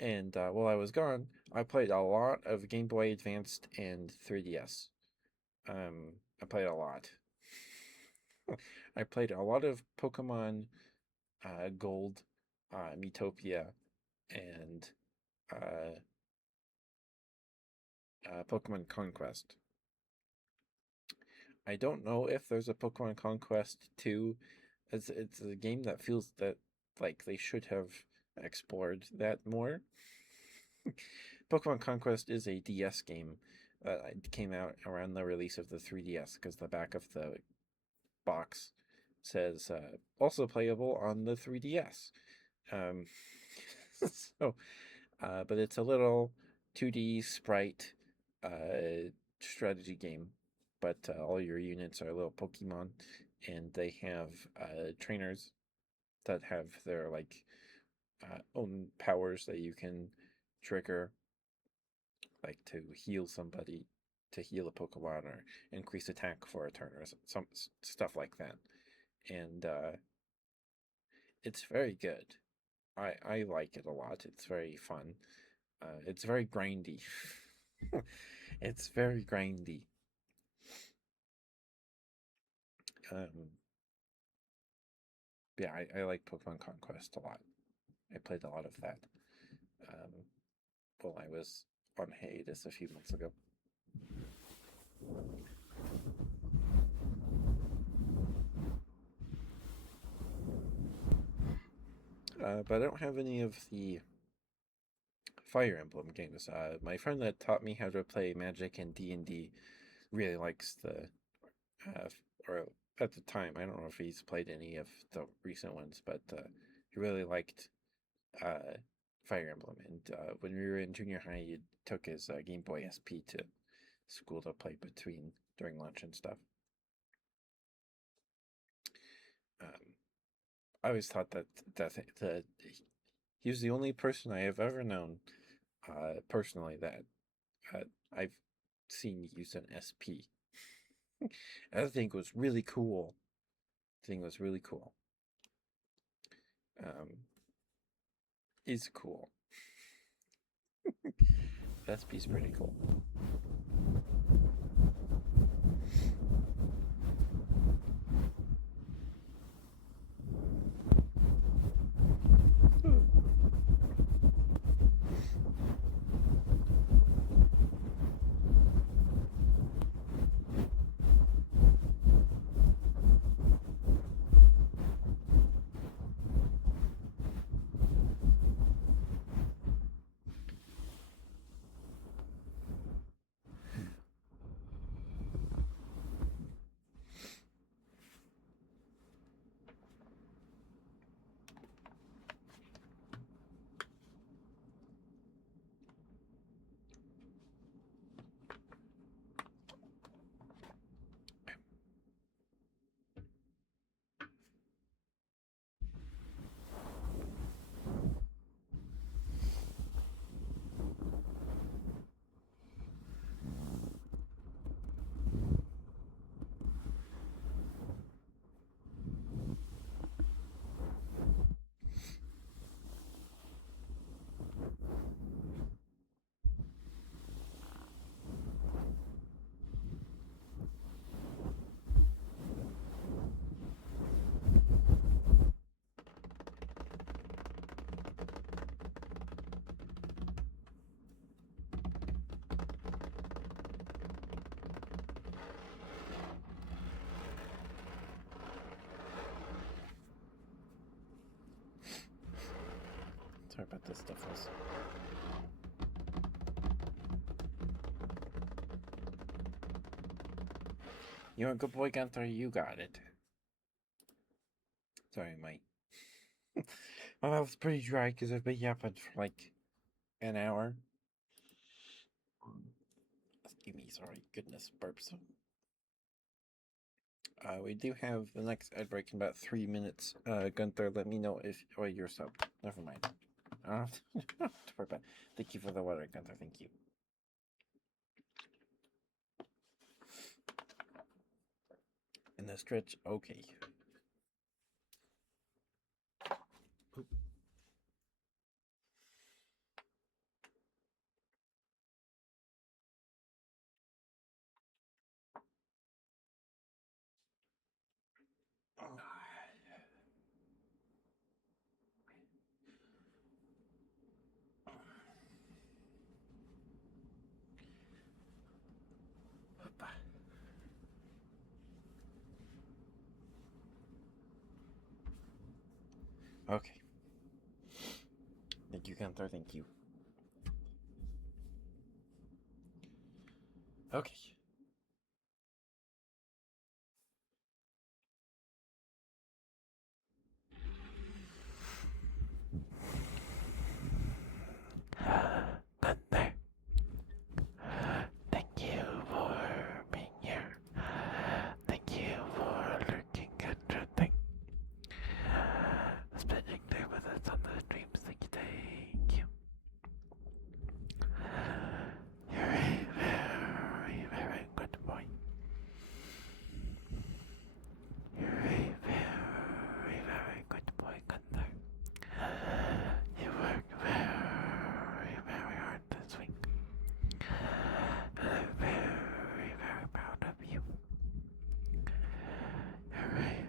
And while I was gone, I played a lot of Game Boy Advanced and 3DS. I played a lot. I played a lot of Pokemon Gold, Miitopia, and Pokemon Conquest. I don't know if there's a Pokemon Conquest 2. It's a game that feels that like they should have explored that more. Pokemon Conquest is a DS game that came out around the release of the 3DS, because the back of the box says also playable on the 3DS. So, but it's a little 2D sprite strategy game, but all your units are little Pokemon, and they have trainers that have their own powers that you can trigger, like to heal somebody, to heal a Pokemon, or increase attack for a turn, or some stuff like that. And it's very good. I like it a lot. It's very fun. It's very grindy. It's very grindy. Yeah, I like Pokemon Conquest a lot. I played a lot of that while I was on hiatus a few months ago. But I don't have any of the Fire Emblem games. My friend that taught me how to play Magic and D&D really likes the, or at the time, I don't know if he's played any of the recent ones, but he really liked Fire Emblem. And when we were in junior high, he took his Game Boy SP to school to play during lunch and stuff. I always thought that he was the only person I have ever known personally that I've seen use an SP. I think it was really cool. It's cool. SP's pretty cool. Sorry about this sniffles. You're a good boy, Gunther. You got it. Sorry, mate. My mouth's pretty dry because I've been yapping for like an hour. Excuse me, sorry. Goodness, burps. We do have the next ad break in about 3 minutes. Gunther, let me know if... Oh, you're sub. Never mind. I don't have to worry about it. Thank you for the water, Gunther. Thank you. And the stretch, okay. Oop. Okay. Thank you, Gunther. Thank you. Okay. Gunther, thank you for being here. Thank you for lurking and chatting. Spending time with us on the streams. Thank you. You're a very, very good boy. You're a very, very good boy, Gunther. You worked very, very hard this week. And I'm very, very proud of you. You're a very,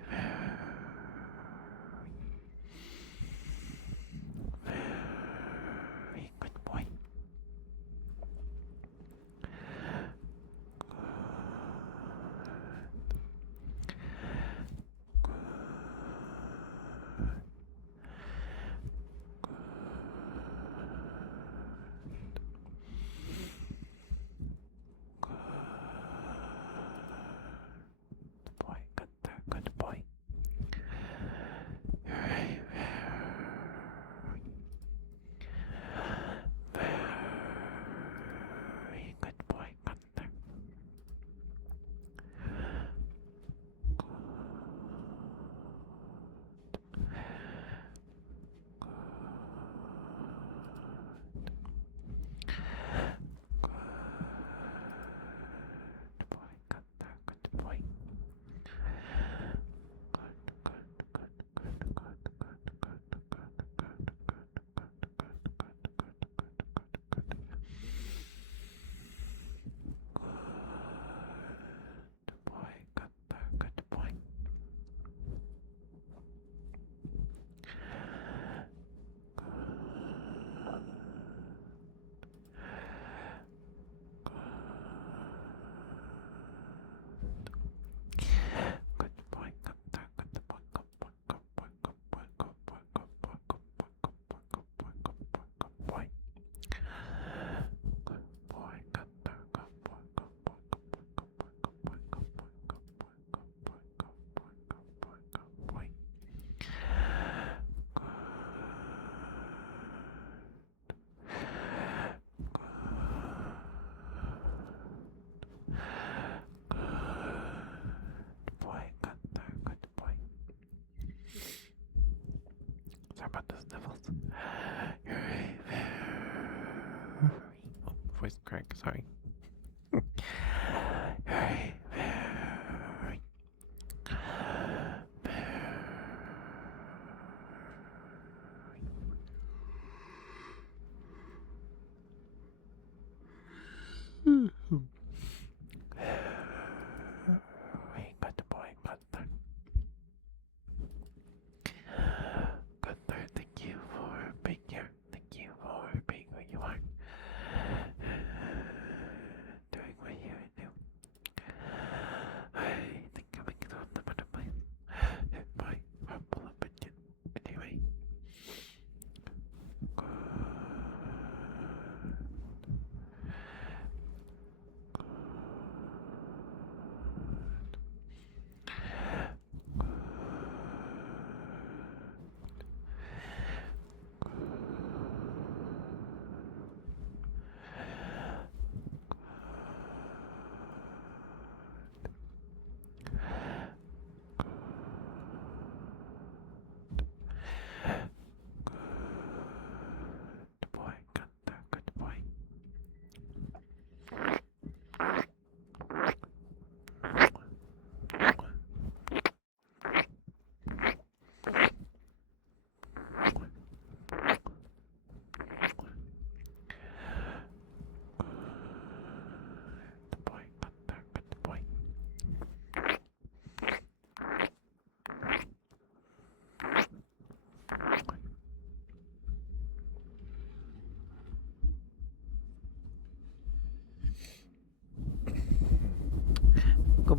very good boy. Boy, good boy. You're a very, very good boy, Gunther. Good boy, Gunther. Good boy. Good boy. Good boy, Gunther. Good boy, good boy, good boy, good boy, good boy, good boy, good boy, good boy, good boy, good boy, good boy. Good boy, Gunther. Good boy, good boy, good boy, good boy, good boy, good boy, good boy, good boy, good boy, good boy, good boy. Good boy, Gunther. Good boy. Sorry about the sniffles. You're a very... Oh, voice crack, sorry. You're a very, very... Good boy, Gunther. Gunther, thank you for being here. Thank you for being who you are.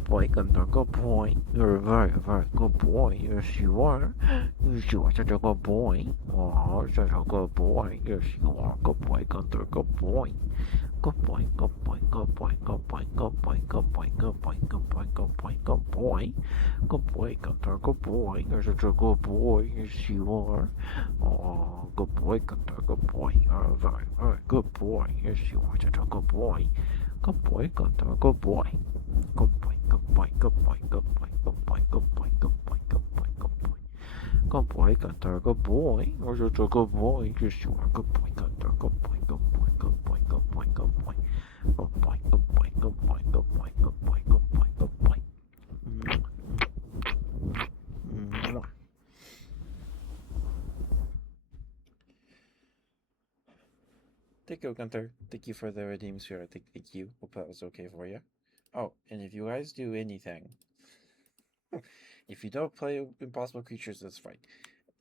boy, Gunther, good boy. You're a very, very good boy. Yes, you are. Yes, you are such a good boy. Oh, such a good boy. Yes, you are. Good boy, Gunther, good boy. Good boy, good boy, good boy, good boy, good boy, good boy, good boy, good boy, good boy, good boy. Good boy, Gunther, good boy. You're such a good boy. Yes, you are. Oh, good boy, Gunther, good boy. You're a very, very good boy. Yes, you are such a good boy. Good boy, Gunther, good boy. Good boy, good boy, good boy, good boy, good boy, good boy, good boy, good boy, good boy. Good boy, Gunther, good boy. You're such a good boy. Yes, you are. Good boy, Gunther, good boy, good boy, good boy, good boy, good boy. Good boy, good boy, good boy, good boy, good boy, good boy, good boy. Thank you, Gunther. Thank you for the redeem sphere. Thank you. Hope that was okay for you. Oh, and if you guys do anything, if you don't play Impossible Creatures, that's fine.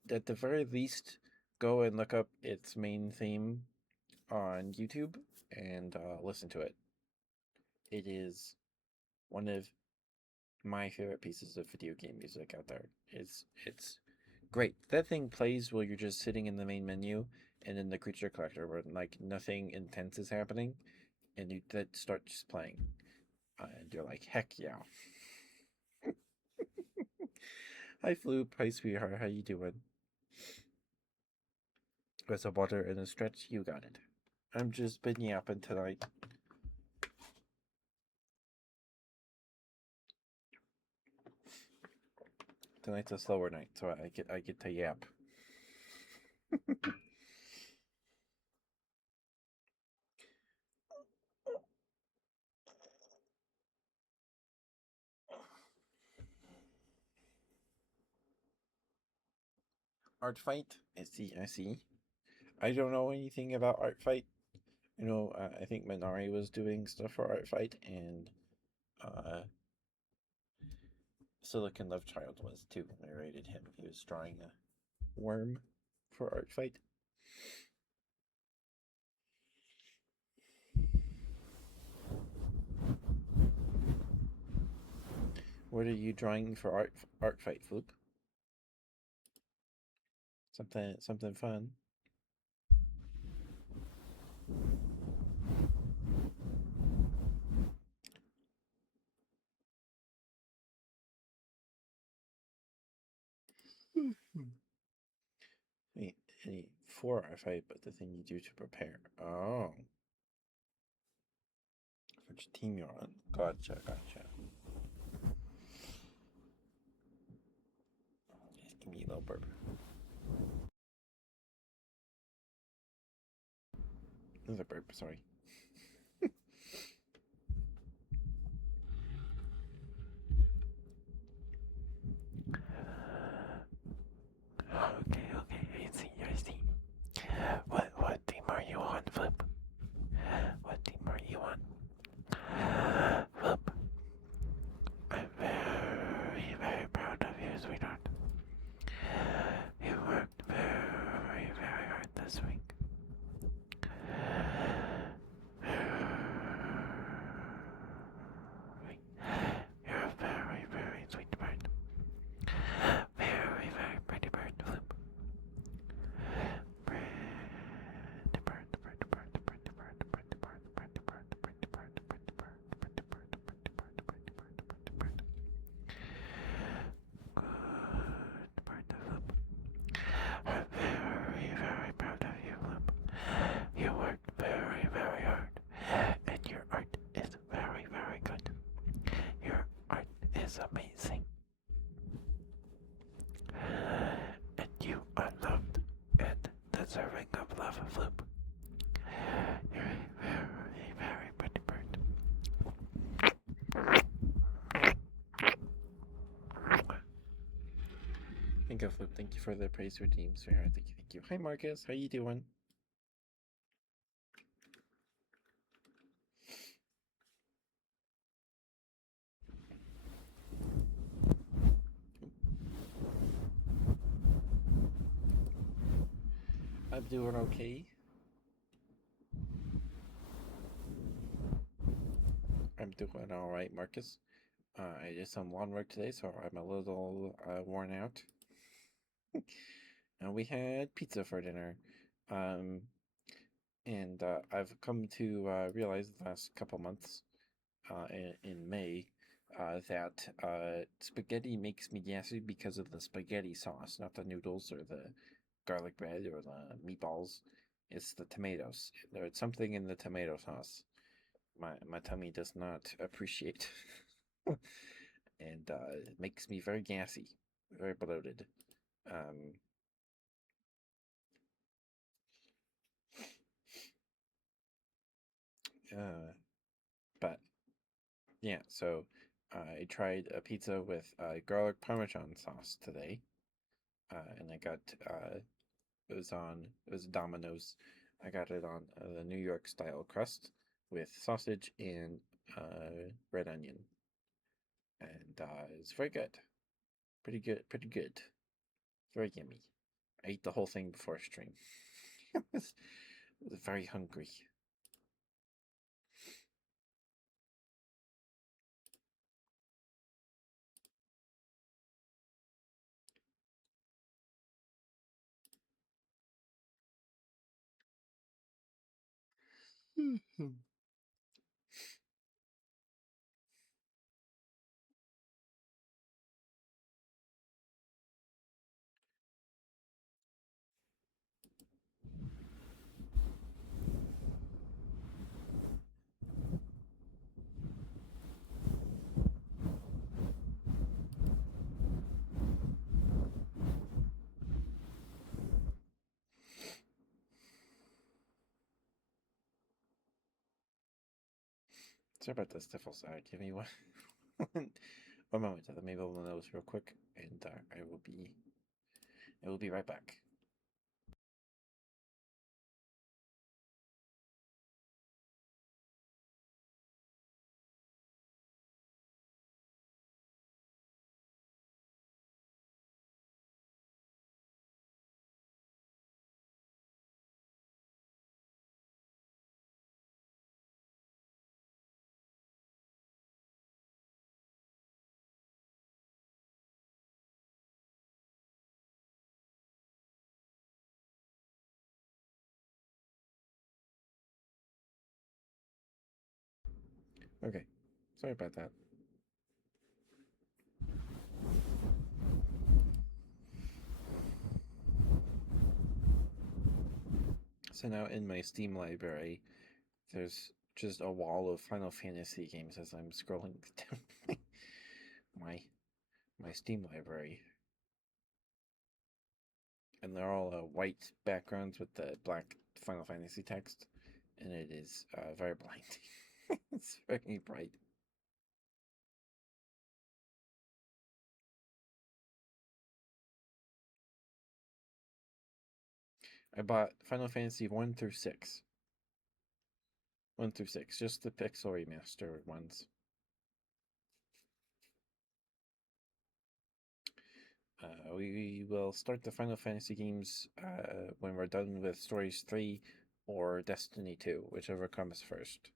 At the very least, go and look up its main theme on YouTube and listen to it. It is one of my favorite pieces of video game music out there. It's great. That thing plays while you're just sitting in the main menu and in the creature collector where like nothing intense is happening, and you that starts playing, and you're like, heck yeah. Hi Floop, hi sweetheart, how you doing? With a water and a stretch, you got it. I'm just been yapping tonight. Tonight's a slower night, so I get to yap. Art fight? I see. I don't know anything about art fight. You know, I think Minari was doing stuff for art fight, and uh, Silicon Love Child was too. I rated him. He was drawing a worm for art fight. What are you drawing for art fight, Floop? Something fun. Wait, for art fight, but the thing you do to prepare. Oh, which team you're on? Gotcha. Just give me a little burp. This is a burp. Sorry. Okay, I see. What team are you on, Flip? What team are you on? Flip, I'm very, very proud of you, sweetheart. You worked very, very hard this week. You're a very, very sweet bird. Very, very pretty bird, Flip. Pretty bird, pretty bird, pretty bird, pretty bird, pretty bird, pretty bird, pretty bird, pretty bird, pretty bird, pretty bird, pretty bird. Good bird, Flip. I'm very, very proud of you, Flip. You worked very, very hard, and your art is very, very good. Your art is amazing. And you are loved and deserving of love, Flip. You're a very, very pretty bird. Thank you, Floop. Thank you for the praise redeems. Thank you. Hi, Marcus. How you doing? I'm doing okay. I'm doing all right, Marcus. I did some lawn work today, so I'm a little worn out. And we had pizza for dinner. Um, and I've come to realize the last couple months, in May, that spaghetti makes me gassy because of the spaghetti sauce, not the noodles or the garlic bread or the meatballs. It's the tomatoes. There's something in the tomato sauce my tummy does not appreciate, and it makes me very gassy, very bloated. Um, uh, but yeah, so I tried a pizza with garlic parmesan sauce today, and I got it was Domino's. I got it on the New York style crust with sausage and red onion, and it's very good, pretty good, pretty good, very yummy. I ate the whole thing before stream. I was very hungry. Sorry about the sniffles. Give me one, one moment. Let me blow the nose real quick, and I will be right back. Okay, sorry about that. So now in my Steam library, there's just a wall of Final Fantasy games as I'm scrolling down my my Steam library, and they're all white backgrounds with the black Final Fantasy text, and it is very blinding. It's very bright. I bought Final Fantasy 1 through 6. 1 through 6, just the Pixel Remaster ones. We will start the Final Fantasy games when we're done with Stories 3 or Destiny 2, whichever comes first.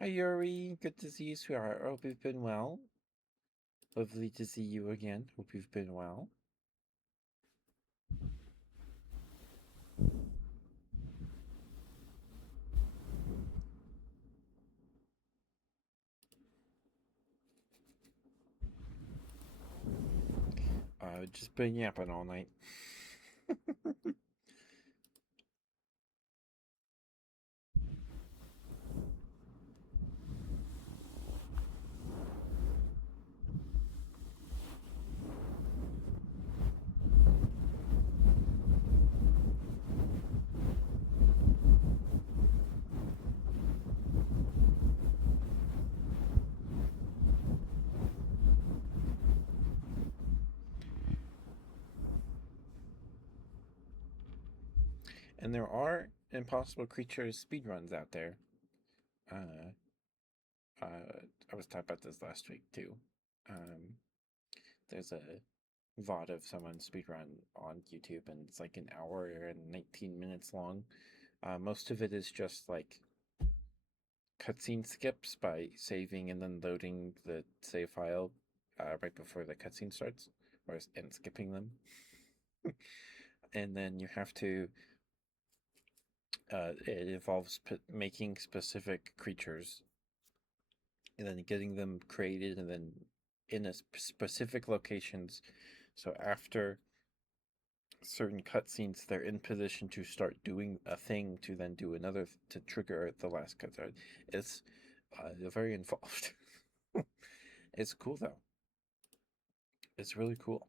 Hi Yuri, good to see you, sweetheart. Hope you've been well. Lovely to see you again. Hope you've been well. Just been yapping all night. And there are Impossible Creatures speedruns out there. Uh, I was talking about this last week too. Um, there's a VOD of someone speedrun on YouTube, and it's like an hour and 19 minutes long. Most of it is just like cutscene skips by saving and then loading the save file right before the cutscene starts, and skipping them. And then you have to. It involves making specific creatures and then getting them created and then in a specific locations. So after certain cutscenes, they're in position to start doing a thing to then do another to trigger the last cutscene. It's very involved. It's cool though. It's really cool.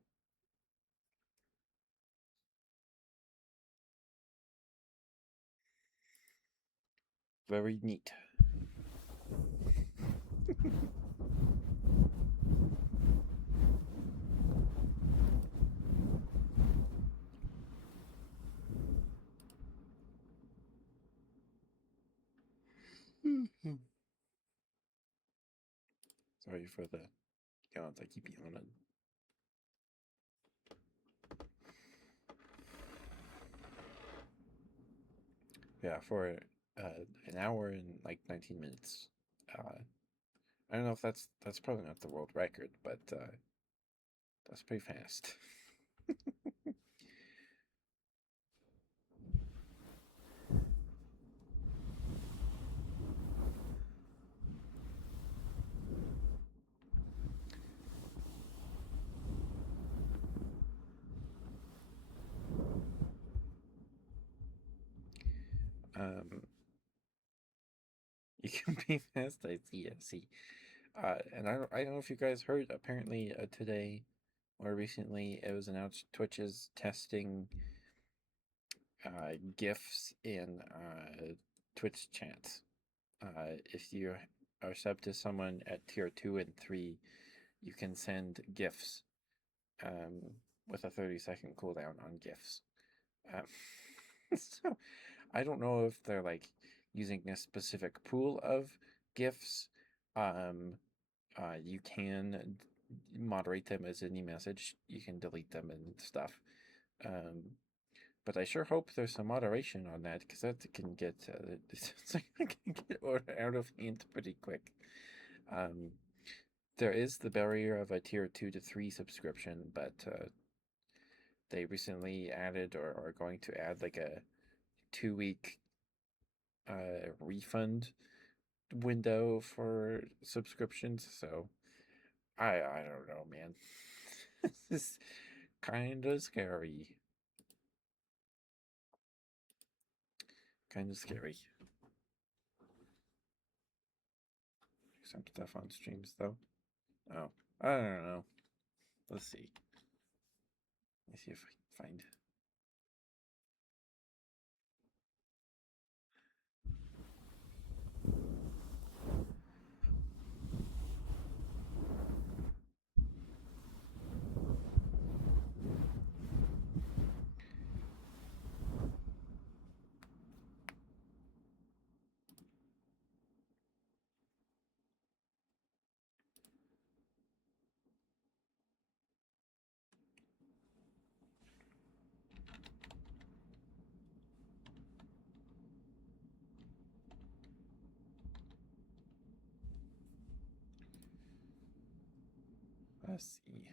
Very neat. Sorry for the yawns. I keep yawning. Yeah, for an hour and like 19 minutes. I don't know if that's probably not the world record, but that's pretty fast. um, you can be fast. I see. I see. And I don't know if you guys heard. Apparently, today or recently, it was announced Twitch is testing GIFs in Twitch chats. If you are subbed to someone at tier 2 and 3, you can send GIFs um, with a 30-second cooldown on GIFs. Um, so I don't know if they're like using a specific pool of GIFs. Um, you can moderate them as any message. You can delete them and stuff. Um, but I sure hope there's some moderation on that because that can get out of hand pretty quick. Um, there is the barrier of a tier 2 to 3 subscription, but they recently added or are going to add like a 2-week refund window for subscriptions. So I don't know, man. This is kind of scary. Kind of scary. Some stuff on streams though. Oh, I don't know. Let's see. Let's see if I can find. Let's see.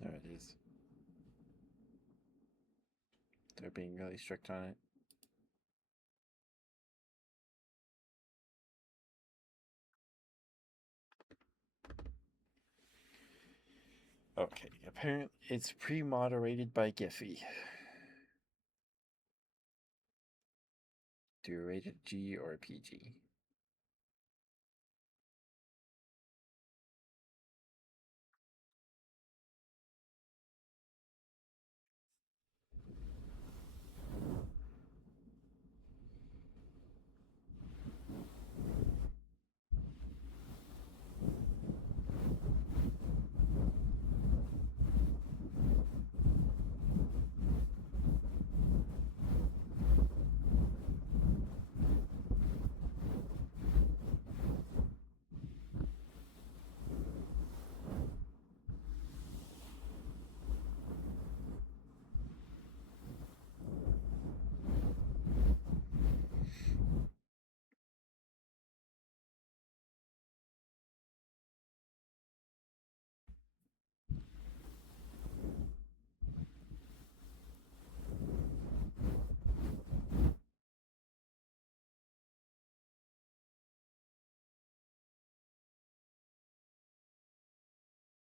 There it is. They're being really strict on it. Okay, apparently it's pre-moderated by Giphy. Do you rate it G or PG?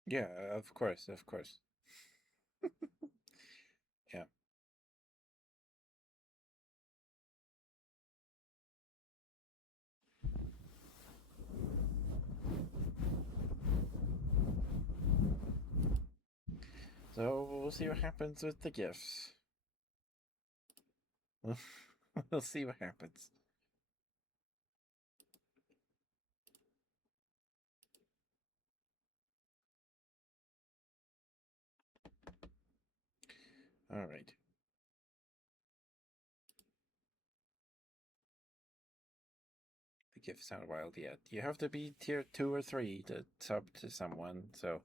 Yeah, of course, of course. Yeah. So we'll see what happens with the gifts. We'll see what happens. All right. The gifts sound wild yet. You have to be tier 2 or 3 to sub to someone, so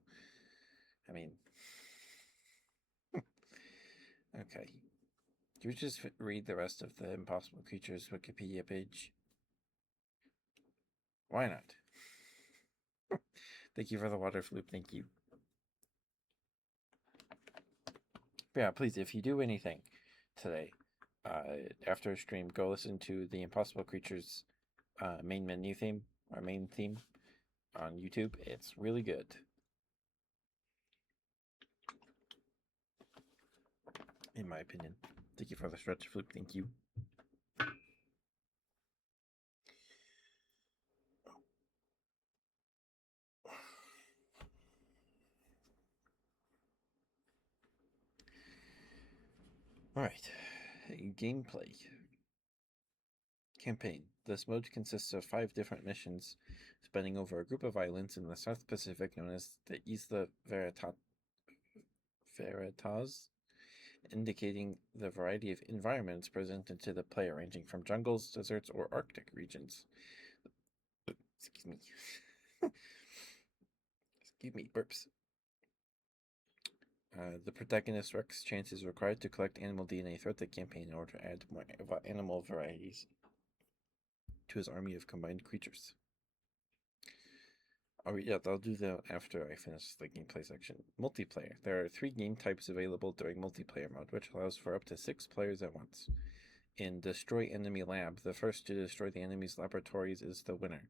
I mean okay. Do you just read the rest of the Impossible Creatures Wikipedia page? Why not? Thank you for the water flute, thank you. But yeah, please, if you do anything today, after a stream, go listen to the Impossible Creatures main menu theme, our main theme on YouTube. It's really good. In my opinion. Thank you for the stretch flute, thank you. Alright, gameplay. Campaign. This mode consists of 5 different missions spanning over a group of islands in the South Pacific known as the Isla Veritas, indicating the variety of environments presented to the player ranging from jungles, deserts, or Arctic regions. Excuse me. Excuse me, burps. The protagonist Rex Chance is required to collect animal DNA throughout the campaign in order to add more animal varieties to his army of combined creatures. Yeah, I'll do that after I finish the gameplay section. Multiplayer. There are 3 game types available during multiplayer mode, which allows for up to 6 players at once. In Destroy Enemy Lab, the first to destroy the enemy's laboratories is the winner.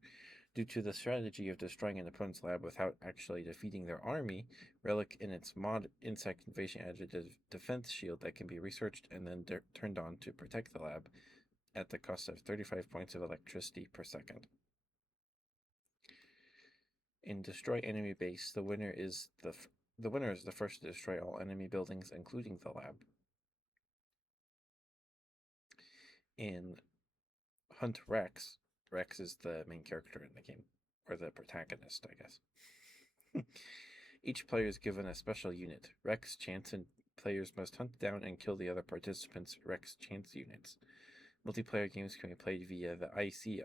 Due to the strategy of destroying an opponent's lab without actually defeating their army, Relic in its mod insect invasion added a defense shield that can be researched and then turned on to protect the lab at the cost of 35 points of electricity per second. In Destroy Enemy Base, the winner is the first to destroy all enemy buildings, including the lab. In Hunt Rex, Rex is the main character in the game, or the protagonist, I guess. Each player is given a special unit, Rex Chance, and players must hunt down and kill the other participants' Rex Chance units. Multiplayer games can be played via the IC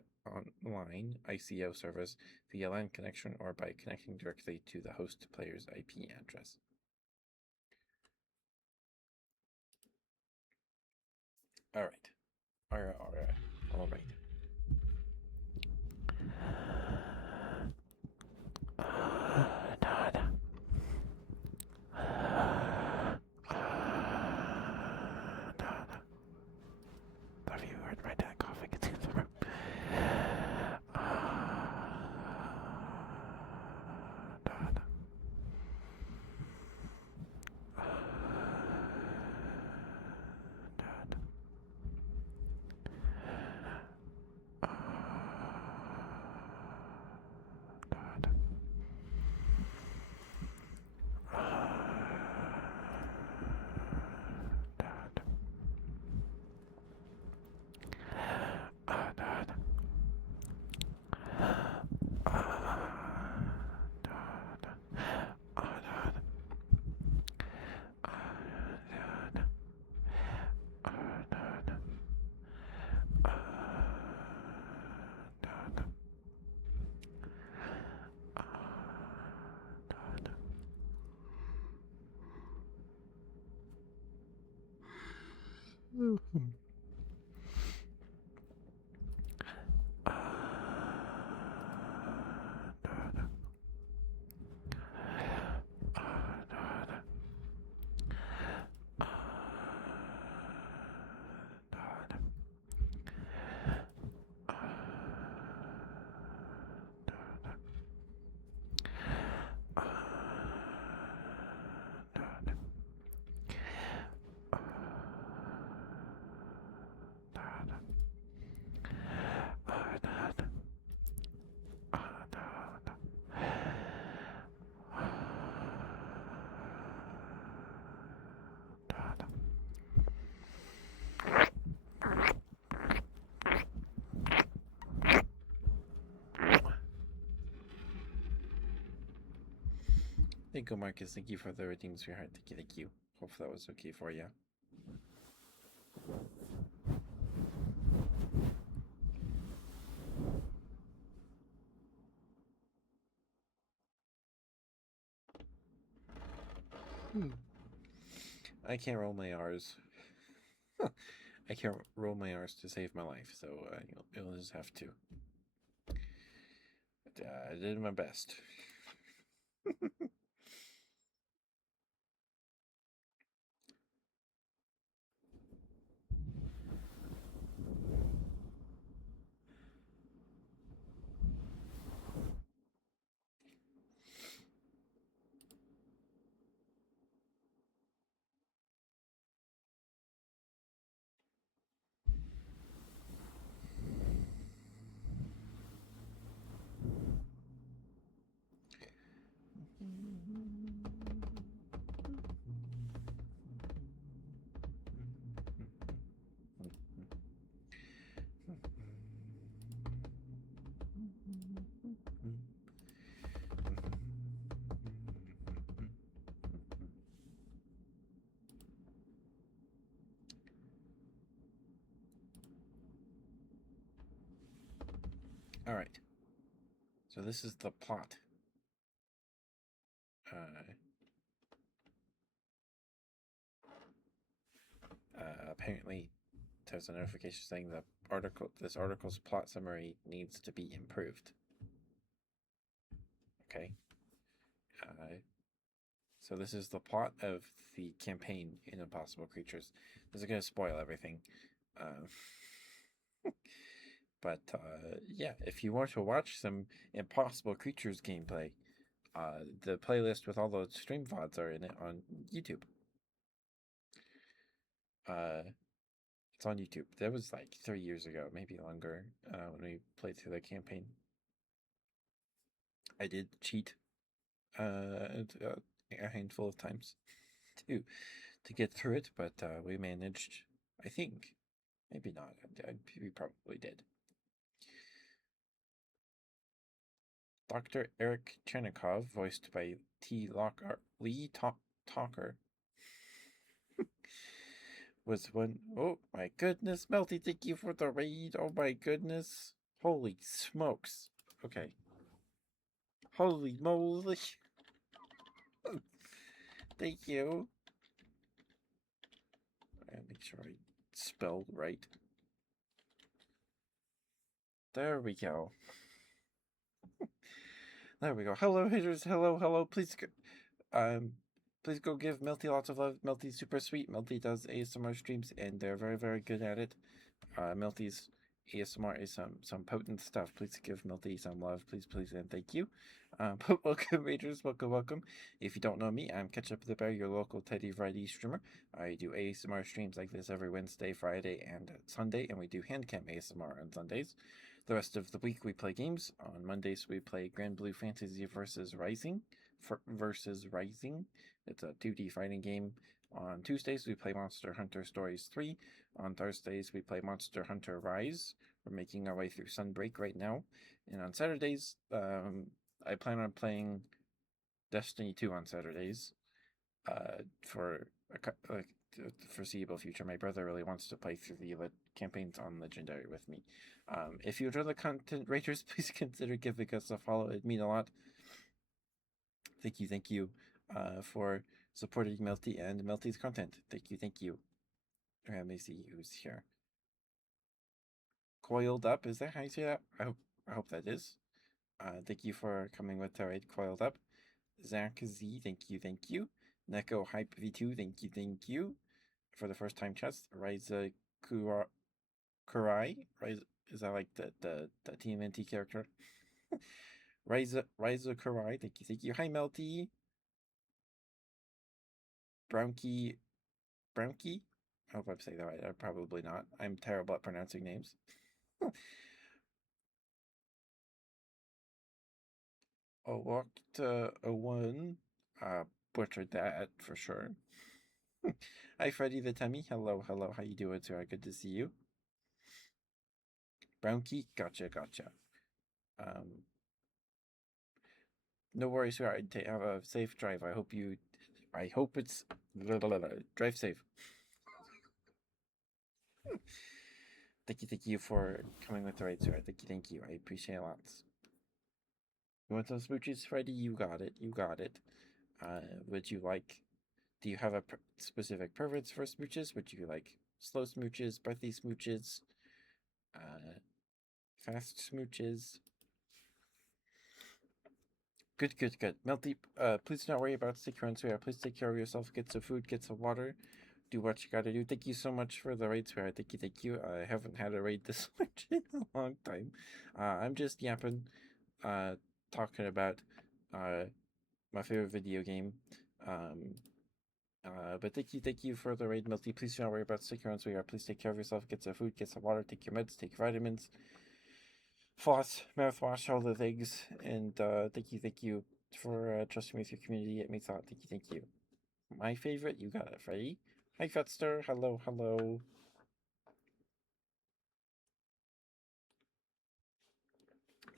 Online ICO servers, via LAN connection, or by connecting directly to the host player's IP address. Alright. Alright. Have you heard my dad coughing? It's in the room. Thank you, Marcus. Thank you for the redeems for your heart. Thank you, thank you. Hope that was okay for you. I can't roll my R's. I can't roll my R's to save my life, so you'll just have to. But, I did my best. All right. So this is the plot. Apparently, there's a notification saying this article's plot summary needs to be improved. Okay. So this is the plot of the campaign in Impossible Creatures. This is going to spoil everything. But yeah, if you want to watch some Impossible Creatures gameplay, the playlist with all those stream VODs are in it on YouTube. It's on YouTube. That was like 3 years ago, maybe longer, when we played through the campaign. I did cheat a handful of times to get through it, but we managed. I think, maybe not. We probably did. Dr. Eric Chernikov, voiced by Lee Talker, was one. Oh my goodness, Melty, thank you for the raid. Oh my goodness. Holy smokes. Okay. Holy moly. Thank you. And make sure I spelled right. There we go. There we go. Hello, haters. Hello. Please go give Melty lots of love. Melty's super sweet. Melty does ASMR streams, and they're very, very good at it. Melty's ASMR is some potent stuff. Please give Melty some love, please, and thank you. But welcome, Rangers. Welcome. If you don't know me, I'm Ketchup the Bear, your local Teddy Variety streamer. I do ASMR streams like this every Wednesday, Friday, and Sunday, and we do handcam ASMR on Sundays. The rest of the week we play games. On Mondays we play Grand Blue Fantasy versus Rising. It's a 2D fighting game. On Tuesdays we play Monster Hunter Stories 3. On Thursdays we play Monster Hunter Rise. We're making our way through Sunbreak right now. And on Saturdays, I plan on playing Destiny 2 on Saturdays. For the foreseeable future. My brother really wants to play through the campaigns on Legendary with me. If you enjoy the content, Rangers, please consider giving us a follow. It'd mean a lot. Thank you for supporting Melty and Melty's content. Thank you. Let me see who's here. Coiled Up, is that how you say that? I hope that is. Thank you for coming with the raid, Coiled Up. Zach Z, thank you. Neko Hype V2, thank you. For the first time chest, Ryza Kurai. Is that like the TMNT character? Ryza Kurai, thank you. Hi Melty. Brownkey. I hope I'm saying that right. I'm probably not. I'm terrible at pronouncing names. One. Butchered that for sure. Hi Freddy the Tummy. Hello. How you doing, sir? Good to see you. Brownkey, gotcha. No worries, sir. Have a safe drive. I hope it's drive safe. Thank you for coming with the right, sir. Thank you. I appreciate it lots. You want some smooches, Freddy? You got it. Would you like? Do you have a specific preference for smooches? Would you like slow smooches, breathy smooches, fast smooches? Good. Melty, please do not worry about stick around, sweetheart. Please take care of yourself. Get some food, get some water. Do what you gotta do. Thank you so much for the raid, sweetheart. Thank you. I haven't had a raid this much in a long time. I'm just yapping, talking about my favorite video game. But thank you for the raid, Melty. Please do not worry about sticking around, sweetheart. Please take care of yourself. Get some food, get some water, take your meds, take your vitamins. Floss, mouthwash, all the things. And thank you for trusting me with your community. It means a lot. Thank you. My favorite, you got it, Freddy. Hi, Fetster. Hello.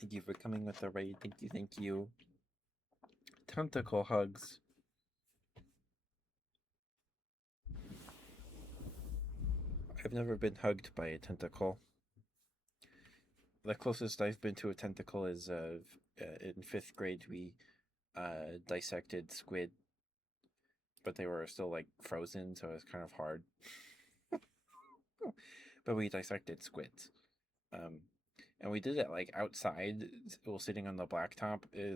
Thank you for coming with the raid. Thank you. Tentacle hugs. I've never been hugged by a tentacle. The closest I've been to a tentacle is in 5th grade. We dissected squid, but they were still like frozen, so it was kind of hard. But we dissected squids, and we did it like outside, while sitting on the blacktop. It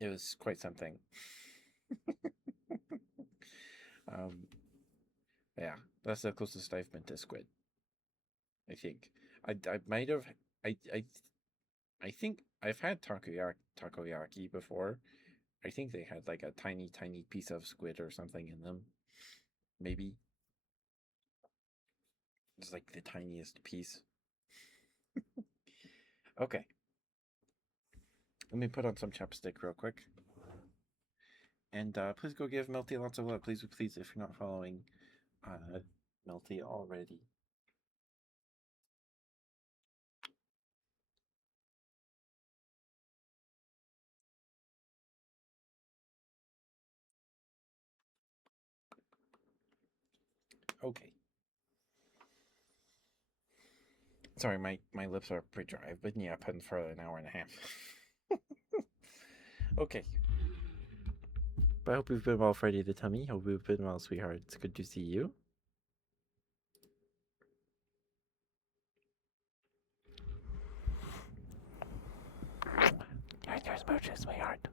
was quite something. Yeah, that's the closest I've been to squid. I think I might have I think I've had takoyaki before. I think they had like a tiny piece of squid or something in them. Maybe it's like the tiniest piece. Okay, let me put on some chapstick real quick. And please go give Melty lots of love, please, if you're not following Melty already. Okay. Sorry, my lips are pretty dry. I've been yapping for an hour and a half. Okay. But I hope you've been well, Freddy the Tummy. Hope you've been well, sweetheart. It's good to see you. Here's your smooches, sweetheart.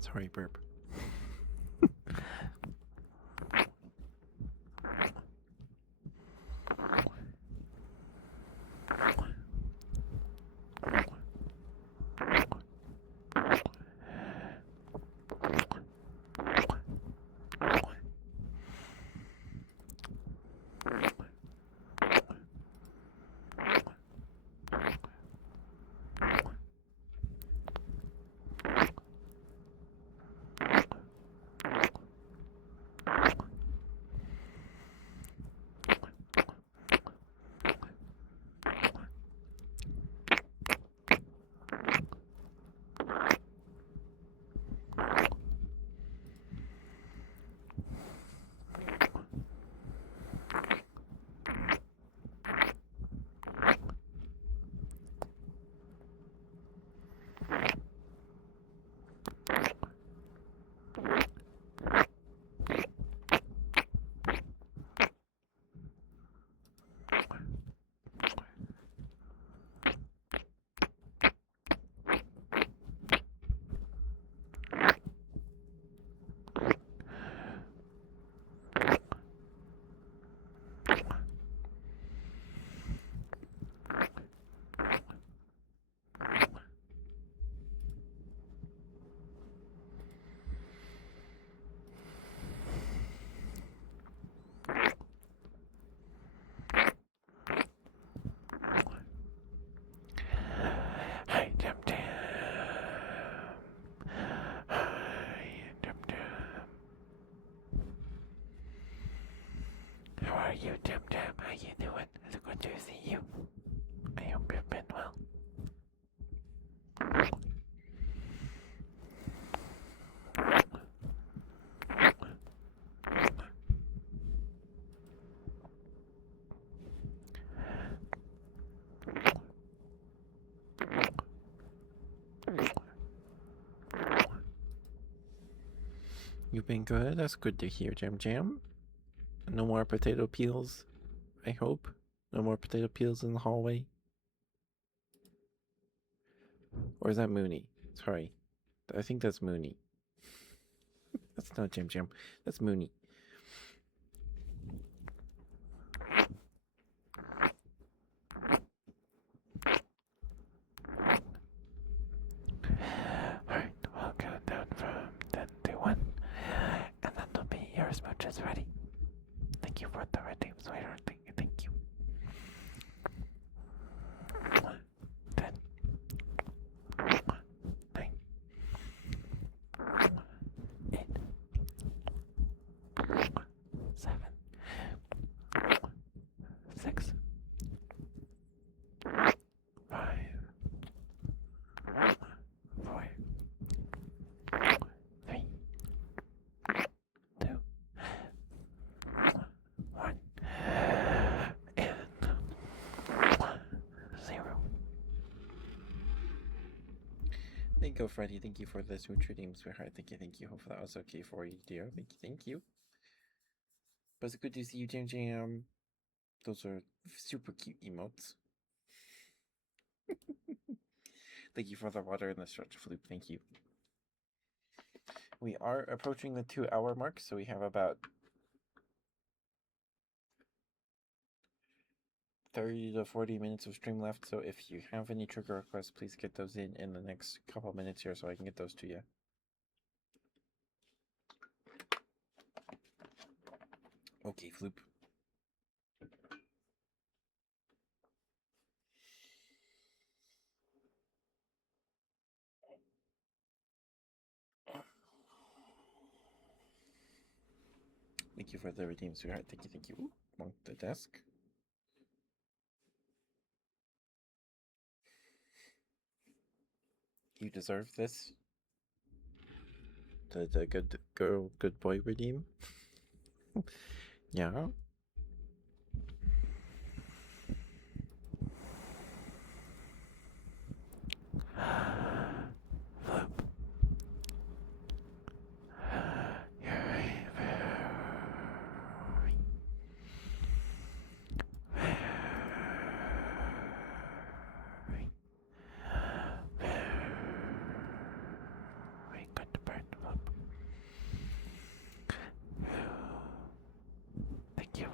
Sorry, burp. you, Jam Jam? How you doing? It's good to see you. I hope you've been well. You've been good? That's good to hear, Jam Jam. No more potato peels, I hope. No more potato peels in the hallway. Or is that Mooney? Sorry. I think that's Mooney. That's not Jam Jam. That's Mooney. Alright, we'll count down from 10 to 1. And that'll be your smooches ready. Thank you for the redeem, sweetheart. Thank you. 10, 9, 8, 7, 6, 5, 4, 3, 2, 1, and 0. Thank you, Freddy. Thank you for the smooch redeem, sweetheart. Thank you. Hopefully that was okay for you, dear. Thank you. But it's good to see you, Jam Jam. Those are super cute emotes. Thank you for the water and the stretch flute. Thank you. We are approaching the 2-hour mark, so we have about 30 to 40 minutes of stream left. So if you have any trigger requests, please get those in the next couple minutes here so I can get those to you. Okay, Floop. Thank you for the redeem, sweetheart. Thank you. Ooh, on the desk. You deserve this. The good girl, good boy redeem. Yeah. Floop. You're a very good bird, Floop. Thank you.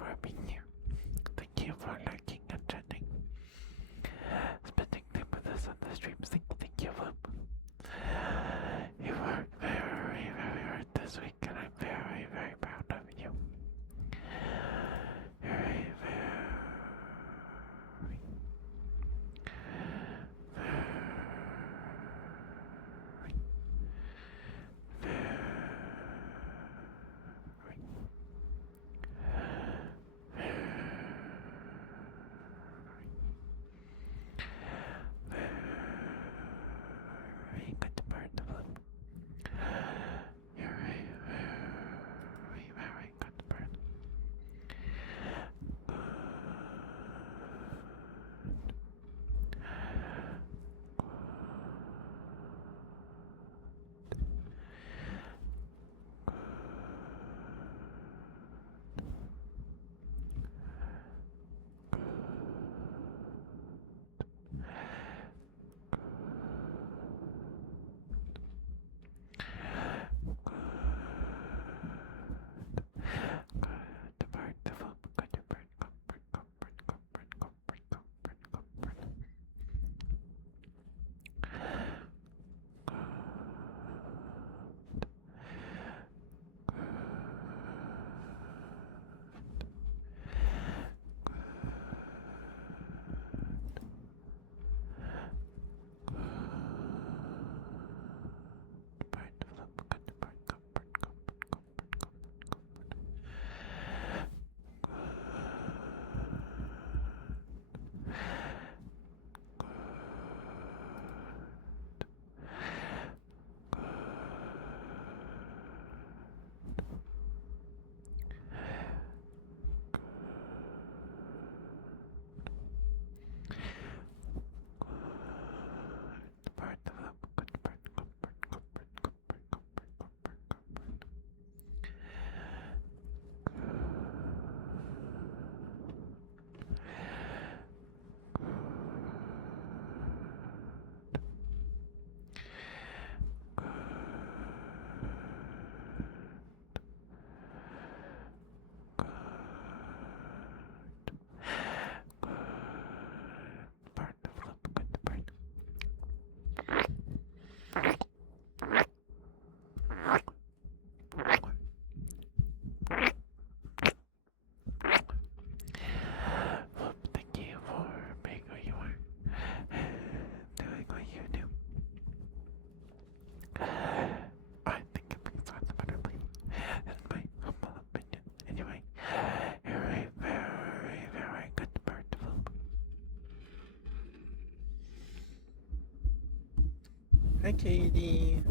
Hi, Katie.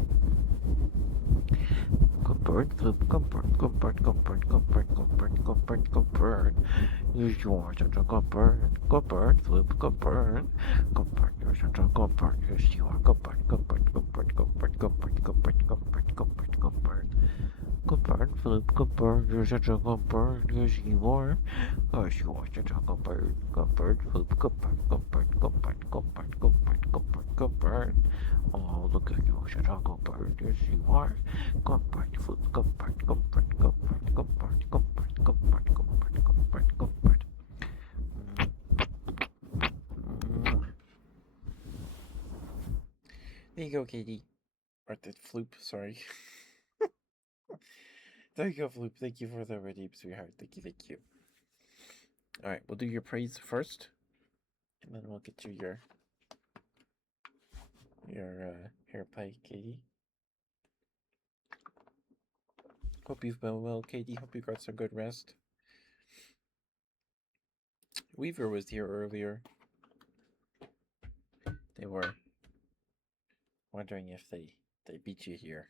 Good bird, Flip, good bird, good bird, good bird, good bird, good bird, good bird, good bird. You are such a good bird, Flip, good bird. Good bird, you're such a good bird. Yes, you are good bird, good bird, good bird, good bird, good bird, good bird, good bird, good bird, good bird. Good bird, Flip, good bird, you're such a good bird. Yes, you are. Yes, you are such a good bird. Good bird, Flip, good bird, good bird, good bird, good bird, good bird, good bird, good bird. Oh, look at you, such a good bird. Yes, you are. Good bird, Flip, good bird, good bird, good bird, good bird, good bird, good bird, good bird, good bird, good bird. There you go, Katie. Or the Floop, sorry. There you go, Floop. Thank you for the redeem, sweetheart. Thank you, thank you. Alright, we'll do your praise first. And then we'll get you your hair play, Katie. Hope you've been well, Katie. Hope you got some good rest. Weaver was here earlier. They were wondering if they beat you here.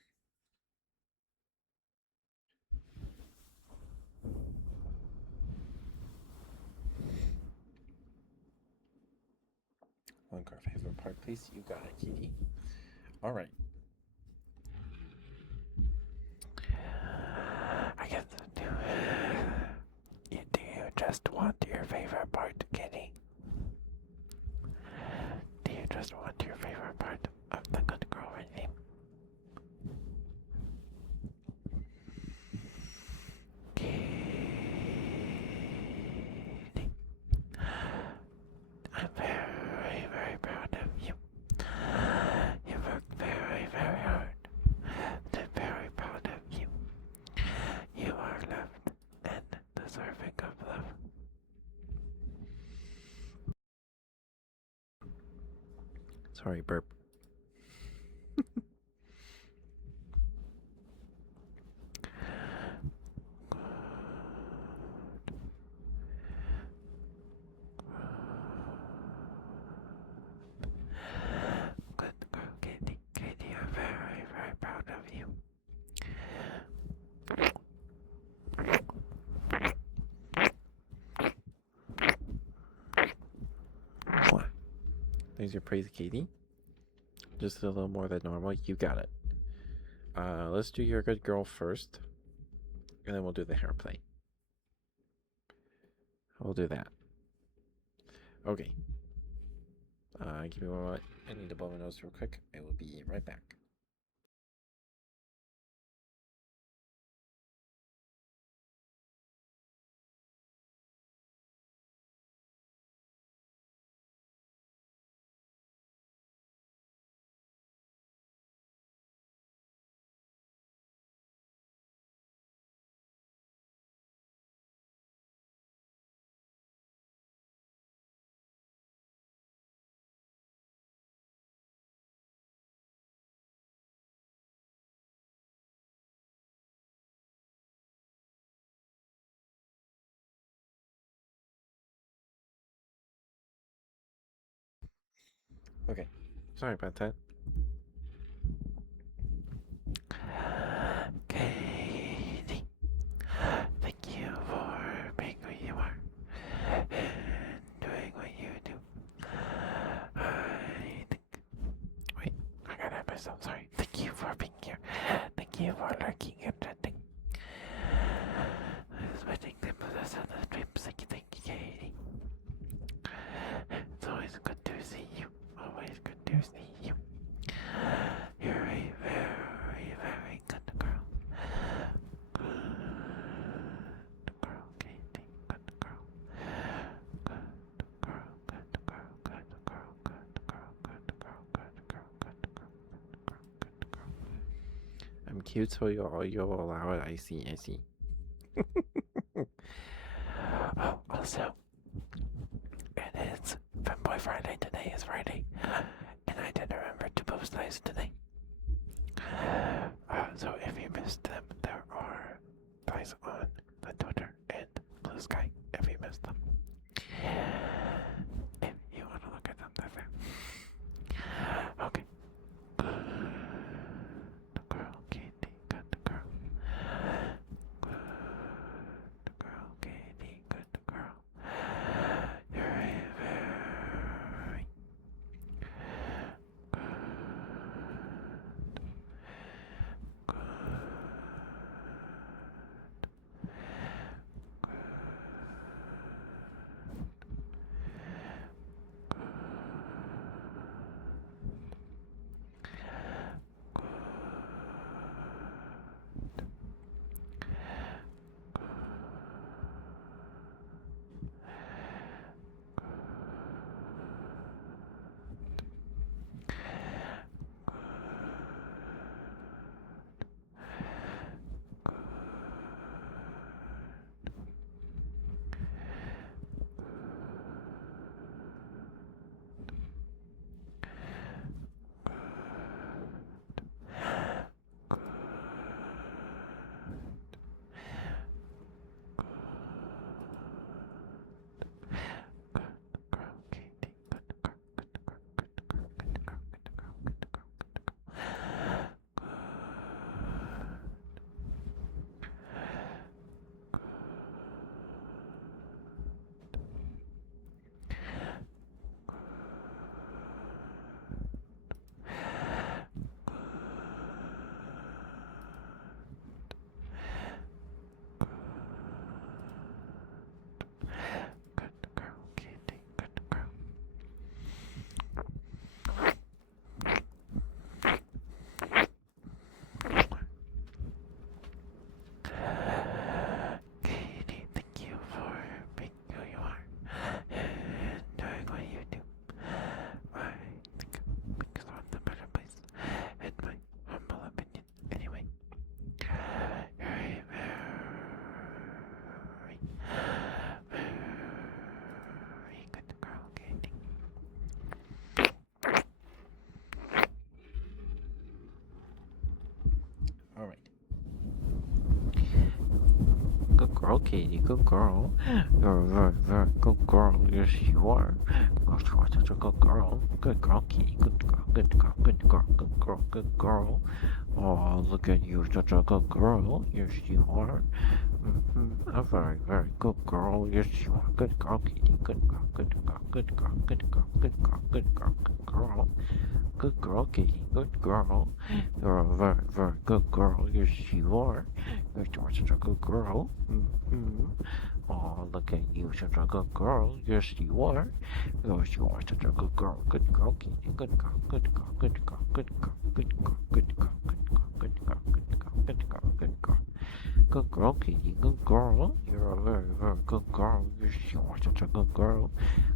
One car favorite part, please. You got it, Katie. All right. I guess do you just want your favorite part, Kitty? Do you just want your favorite part of the good girl regime? Kitty, I'm very, very proud of you. You worked very, very hard. I'm very proud of you. You are loved and deserving of love. Sorry, burp. Good girl, Katie. Katie, I'm very, very proud of you. There's your praise, Katie. Just a little more than normal. You got it. Let's do your good girl first. And then we'll do the hair play. We'll do that. Okay. Give me one moment. I need to blow my nose real quick. I will be right back. Okay. Sorry about that. Katie, thank you for being who you are and doing what you do. I think. Wait, I gotta have myself. Sorry. Thank you for being here. Thank you for lurking and chatting. Spending time with us on the streams. Thank you, Katie. It's always good to see you. Always good to see you. You're a very, very good girl. Good girl, Katie. Good girl. Good girl, good girl, good girl, good girl, good girl, good girl, good girl, good girl, good girl. I'm cute, so you'll allow it. I see. Oh, also, it is Femboy Friday. Today is Friday, and I didn't remember to post those today. So if you missed them, there are guys on the Twitter and Blue Sky. If you missed them, if you want to look at them, they're there. Okay. Katie. Good girl. You're a very, very good girl. Yes, you are. You're such a good girl. Good girl, Katie. Good girl. Good girl. Good girl. Good girl. Good girl. Oh, look at you. Such a good girl. Yes, you are. A very, very good girl. Yes, you are. Good girl, Katie. Good girl. Good girl. Good girl. Good girl. Good girl. Good girl. Good girl. Good girl, Katie. Good girl. You're a very, very good girl. Yes, you are. You're such a good girl. Oh, look at you. Such a good girl. Yes, you are. Yes, you are such a good girl. Good girl, Katie. Good girl. Good girl. Good girl. Good girl. Good girl. Good girl. Good girl. Good girl. Good girl. Good girl. Good girl. Good girl, Katie. Good girl. You're a very, very good girl. Yes, you are such a good girl.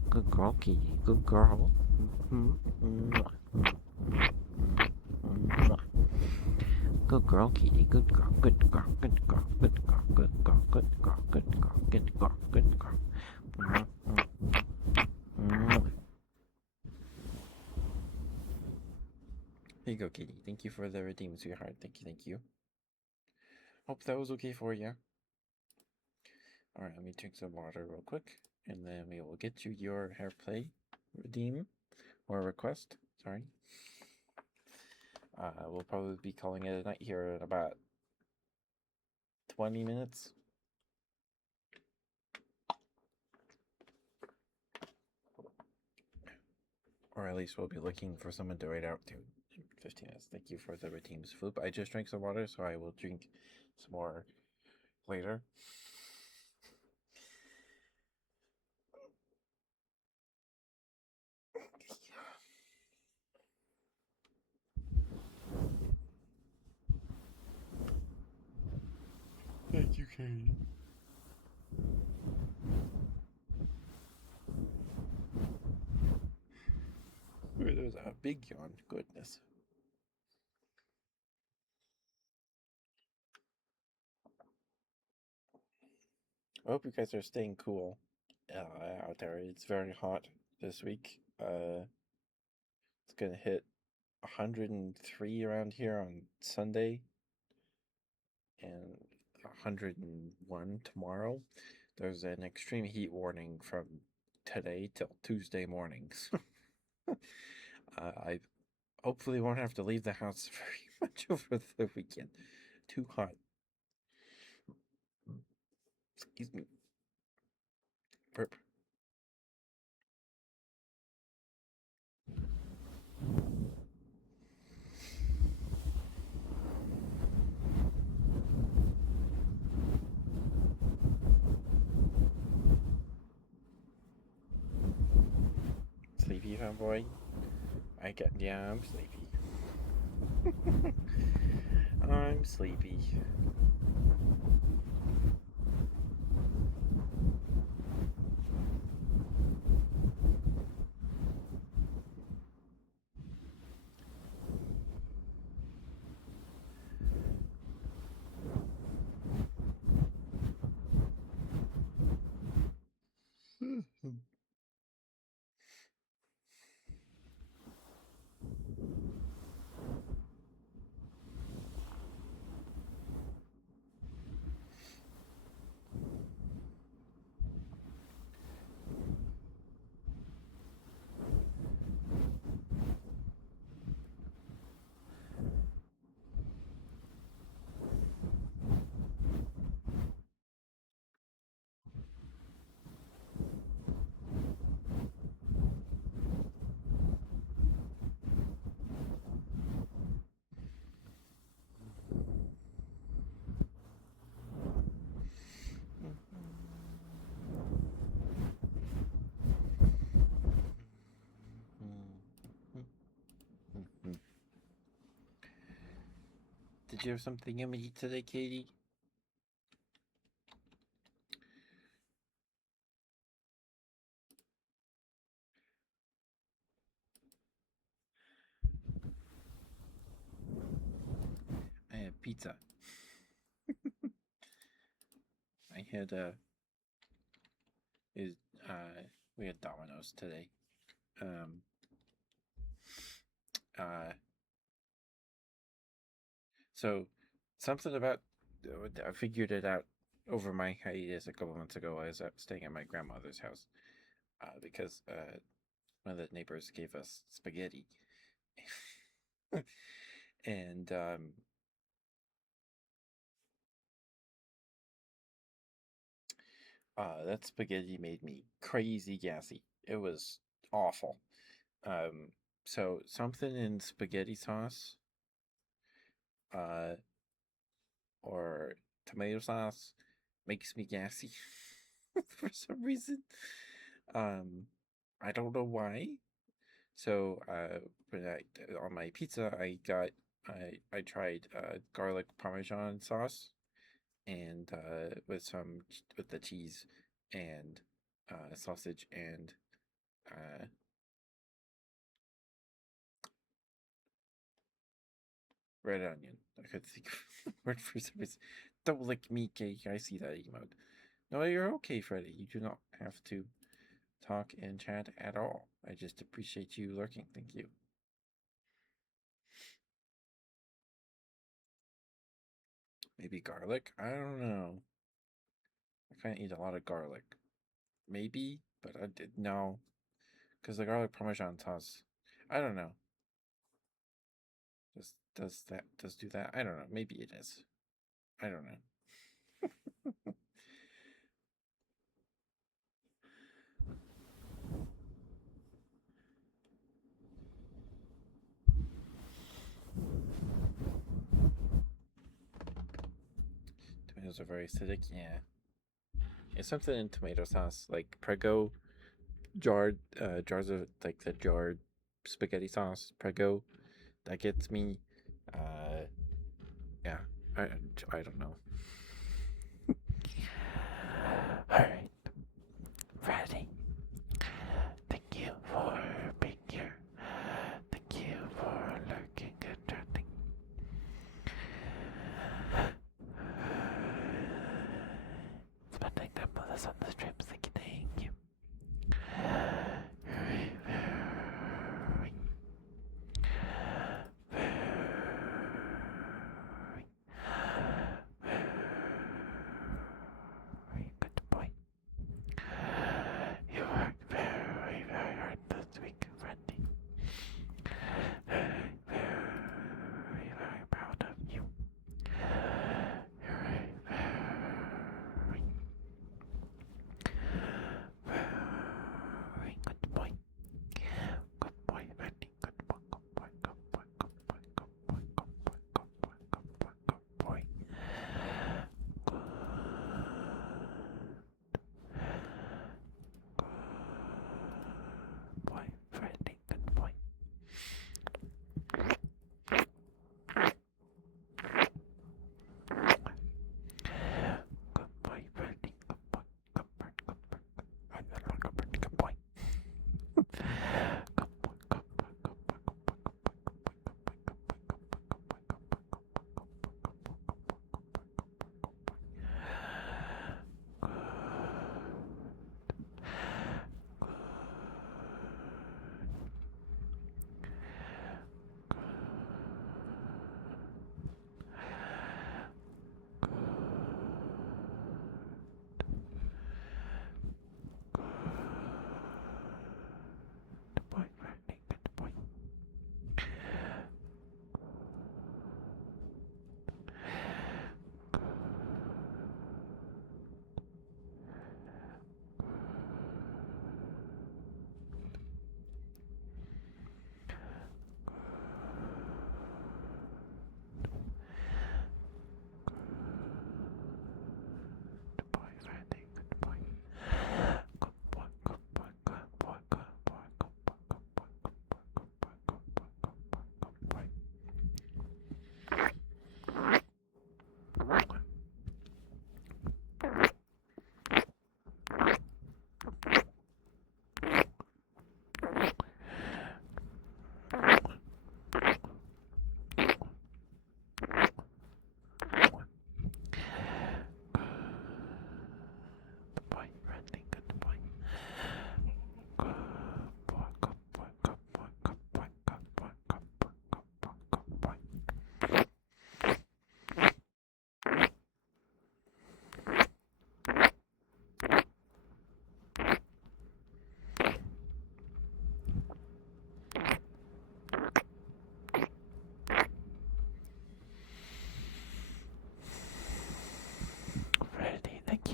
Good girl, Katie. Good girl. Good girl, Katie. Good girl. Good girl. Good girl. Good girl. Good girl. Good girl. Good girl. Good girl. Good girl. Here you go, Katie. Thank you for the redeem, sweetheart. Thank you, thank you. Hope that was okay for you. Alright, let me drink some water real quick, and then we will get you your hair play redeem or request. Sorry. We'll probably be calling it a night here in about 20 minutes. Or at least we'll be looking for someone to write out to in 15 minutes. Thank you for the redeems, Floop. I just drank some water, so I will drink some more later. Thank you, Katie. Ooh, there's a big yawn. Goodness. I hope you guys are staying cool out there. It's very hot this week. It's gonna hit 103 around here on Sunday and 101 tomorrow. There's an extreme heat warning from today till Tuesday mornings. I hopefully won't have to leave the house very much over the weekend. Too hot. Excuse me. Burp. Sleepy, fanboy? Yeah, I'm sleepy. I'm sleepy. Did you have something yummy to eat today, Katie? I had pizza. I had is we had Domino's today. Um uh so something about I figured it out over my hiatus a couple months ago, I was staying at my grandmother's house because one of the neighbors gave us spaghetti, and that spaghetti made me crazy gassy. It was awful. Um, so something in spaghetti sauce, uh, or tomato sauce makes me gassy for some reason. Um, I don't know why. So, on my pizza, I tried garlic parmesan sauce and with the cheese and sausage and uh, red onion. I could think of the word for some reason. Don't lick me, cake. I see that emote. No, you're okay, Freddy. You do not have to talk and chat at all. I just appreciate you lurking. Thank you. Maybe garlic? I don't know. I can't eat a lot of garlic. Maybe, but I did no. Because the garlic parmesan sauce, I don't know. Does do that? I don't know. Maybe it is. I don't know. Tomatoes are very acidic. Yeah. It's something in tomato sauce, like Prego jars of like the jarred spaghetti sauce. Prego that gets me. Uh, yeah. I I don't know. Alright, Freddy. Thank you for being here. Thank you for lurking and chatting. Spending time with us on the streams. Thank you. Very, very, very,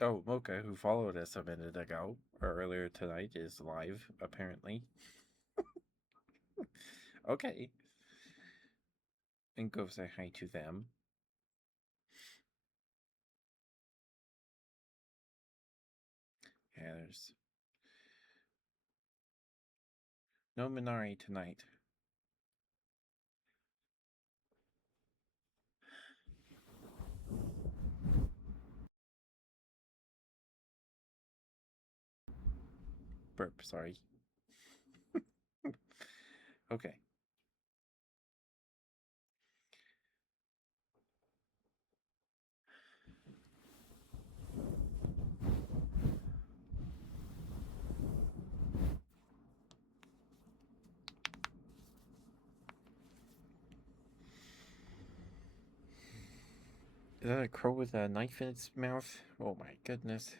Oh, Mocha, who followed us a minute ago or earlier tonight, is live apparently. Okay, and go say hi to them. Yeah, there's no Minari tonight. Burp, sorry. Okay. Is that a crow with a knife in its mouth? Oh my goodness.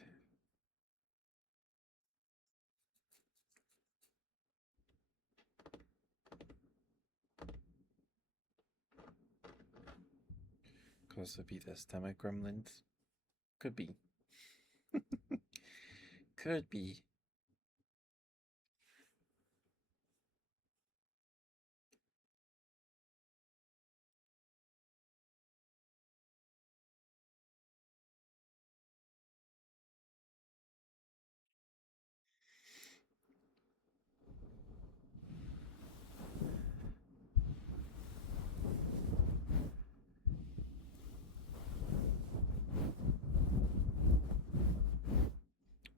Could also be the stomach gremlins. Could be. Could be.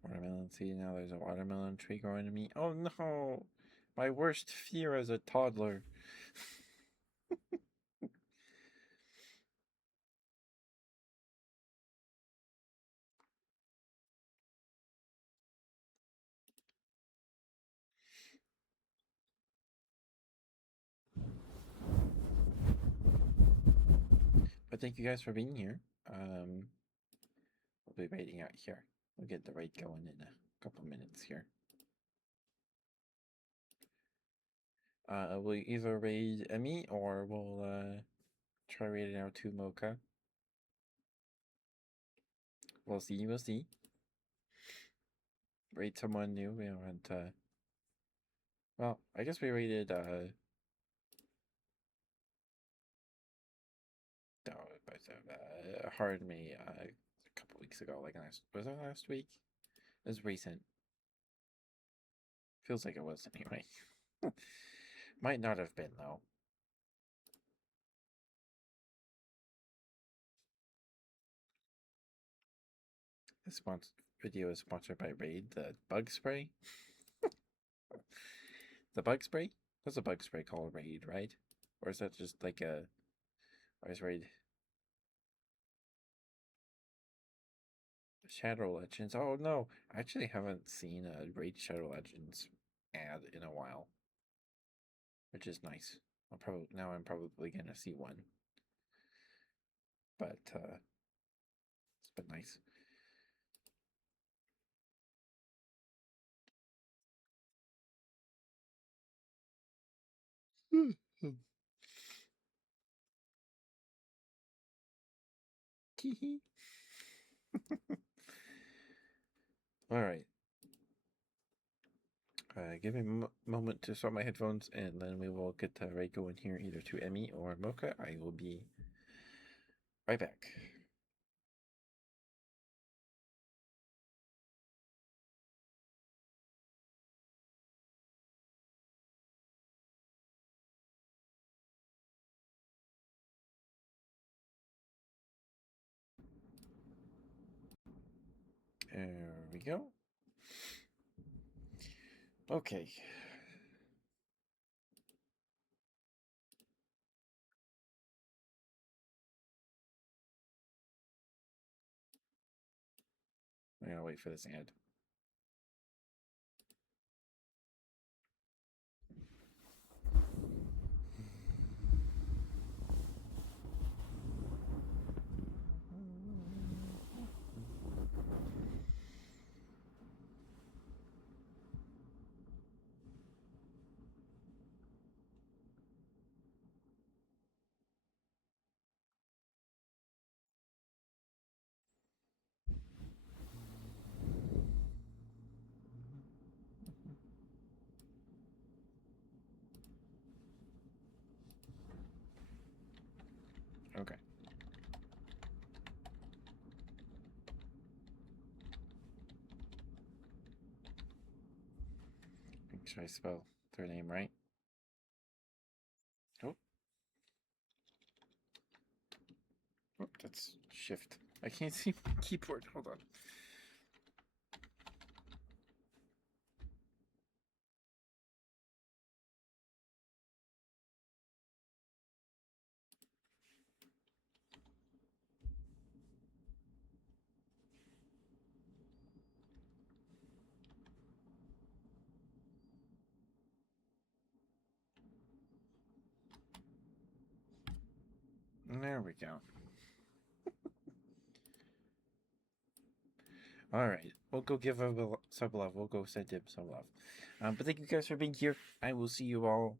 Watermelon seed. Now there's a watermelon tree growing to me. Oh no! My worst fear as a toddler. But thank you guys for being here. We'll be waiting out here. We'll get the raid going in a couple minutes here. We'll either raid Emmy or we'll try raiding out to Mocha. We'll see. We'll see. Raid someone new. We haven't. Well, I guess we raided. Hard Me a couple weeks ago. Like was that last week? It was recent. Feels like it was anyway. Might not have been though. This video is sponsored by Raid, the bug spray. The bug spray? What's a bug spray called? Raid, right? Or is that just like a? Or is Raid Shadow Legends? Oh no, I actually haven't seen a Raid Shadow Legends ad in a while, which is nice. I'm probably gonna see one, but it's been nice. All right. Give me a moment to sort my headphones, and then we will get right going here, either to Emmy or Mocha. I will be right back. There we go. Okay. I'm gonna wait for this ad. Make sure I spell their name right. Oh. Oh, that's shift. I can't see my keyboard. Hold on. There we go. All right, we'll go give some love. We'll go send him some love. But thank you guys for being here. I will see you all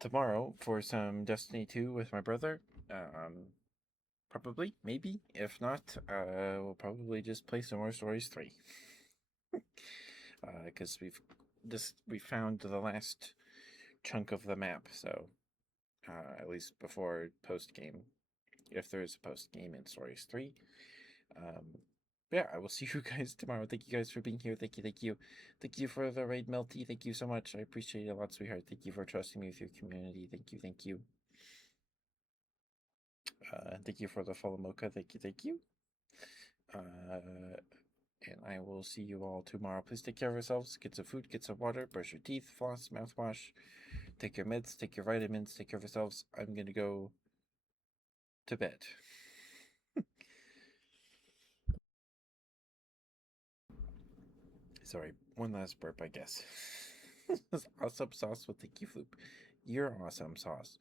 tomorrow for some Destiny 2 with my brother. Probably, maybe. If not, we'll probably just play some more Stories 3. Because we found the last chunk of the map, so at least before post game, if there is a post game in Stories 3. Yeah, I will see you guys tomorrow. Thank you guys for being here. Thank you. Thank you for the raid, Melty. Thank you so much. I appreciate it a lot, sweetheart. Thank you for trusting me with your community. Thank you. Thank you for the follow, Mocha. Thank you. And I will see you all tomorrow. Please take care of yourselves. Get some food, get some water, brush your teeth, floss, mouthwash. Take your meds, take your vitamins, take care of yourselves. I'm gonna go to bed. Sorry, one last burp, I guess. Awesome sauce with thank you, Floop. You're awesome sauce.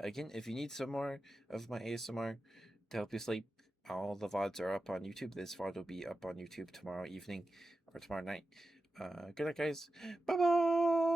Again, if you need some more of my ASMR to help you sleep, all the VODs are up on YouTube. This VOD will be up on YouTube tomorrow evening or tomorrow night. Good night, guys. Bye bye.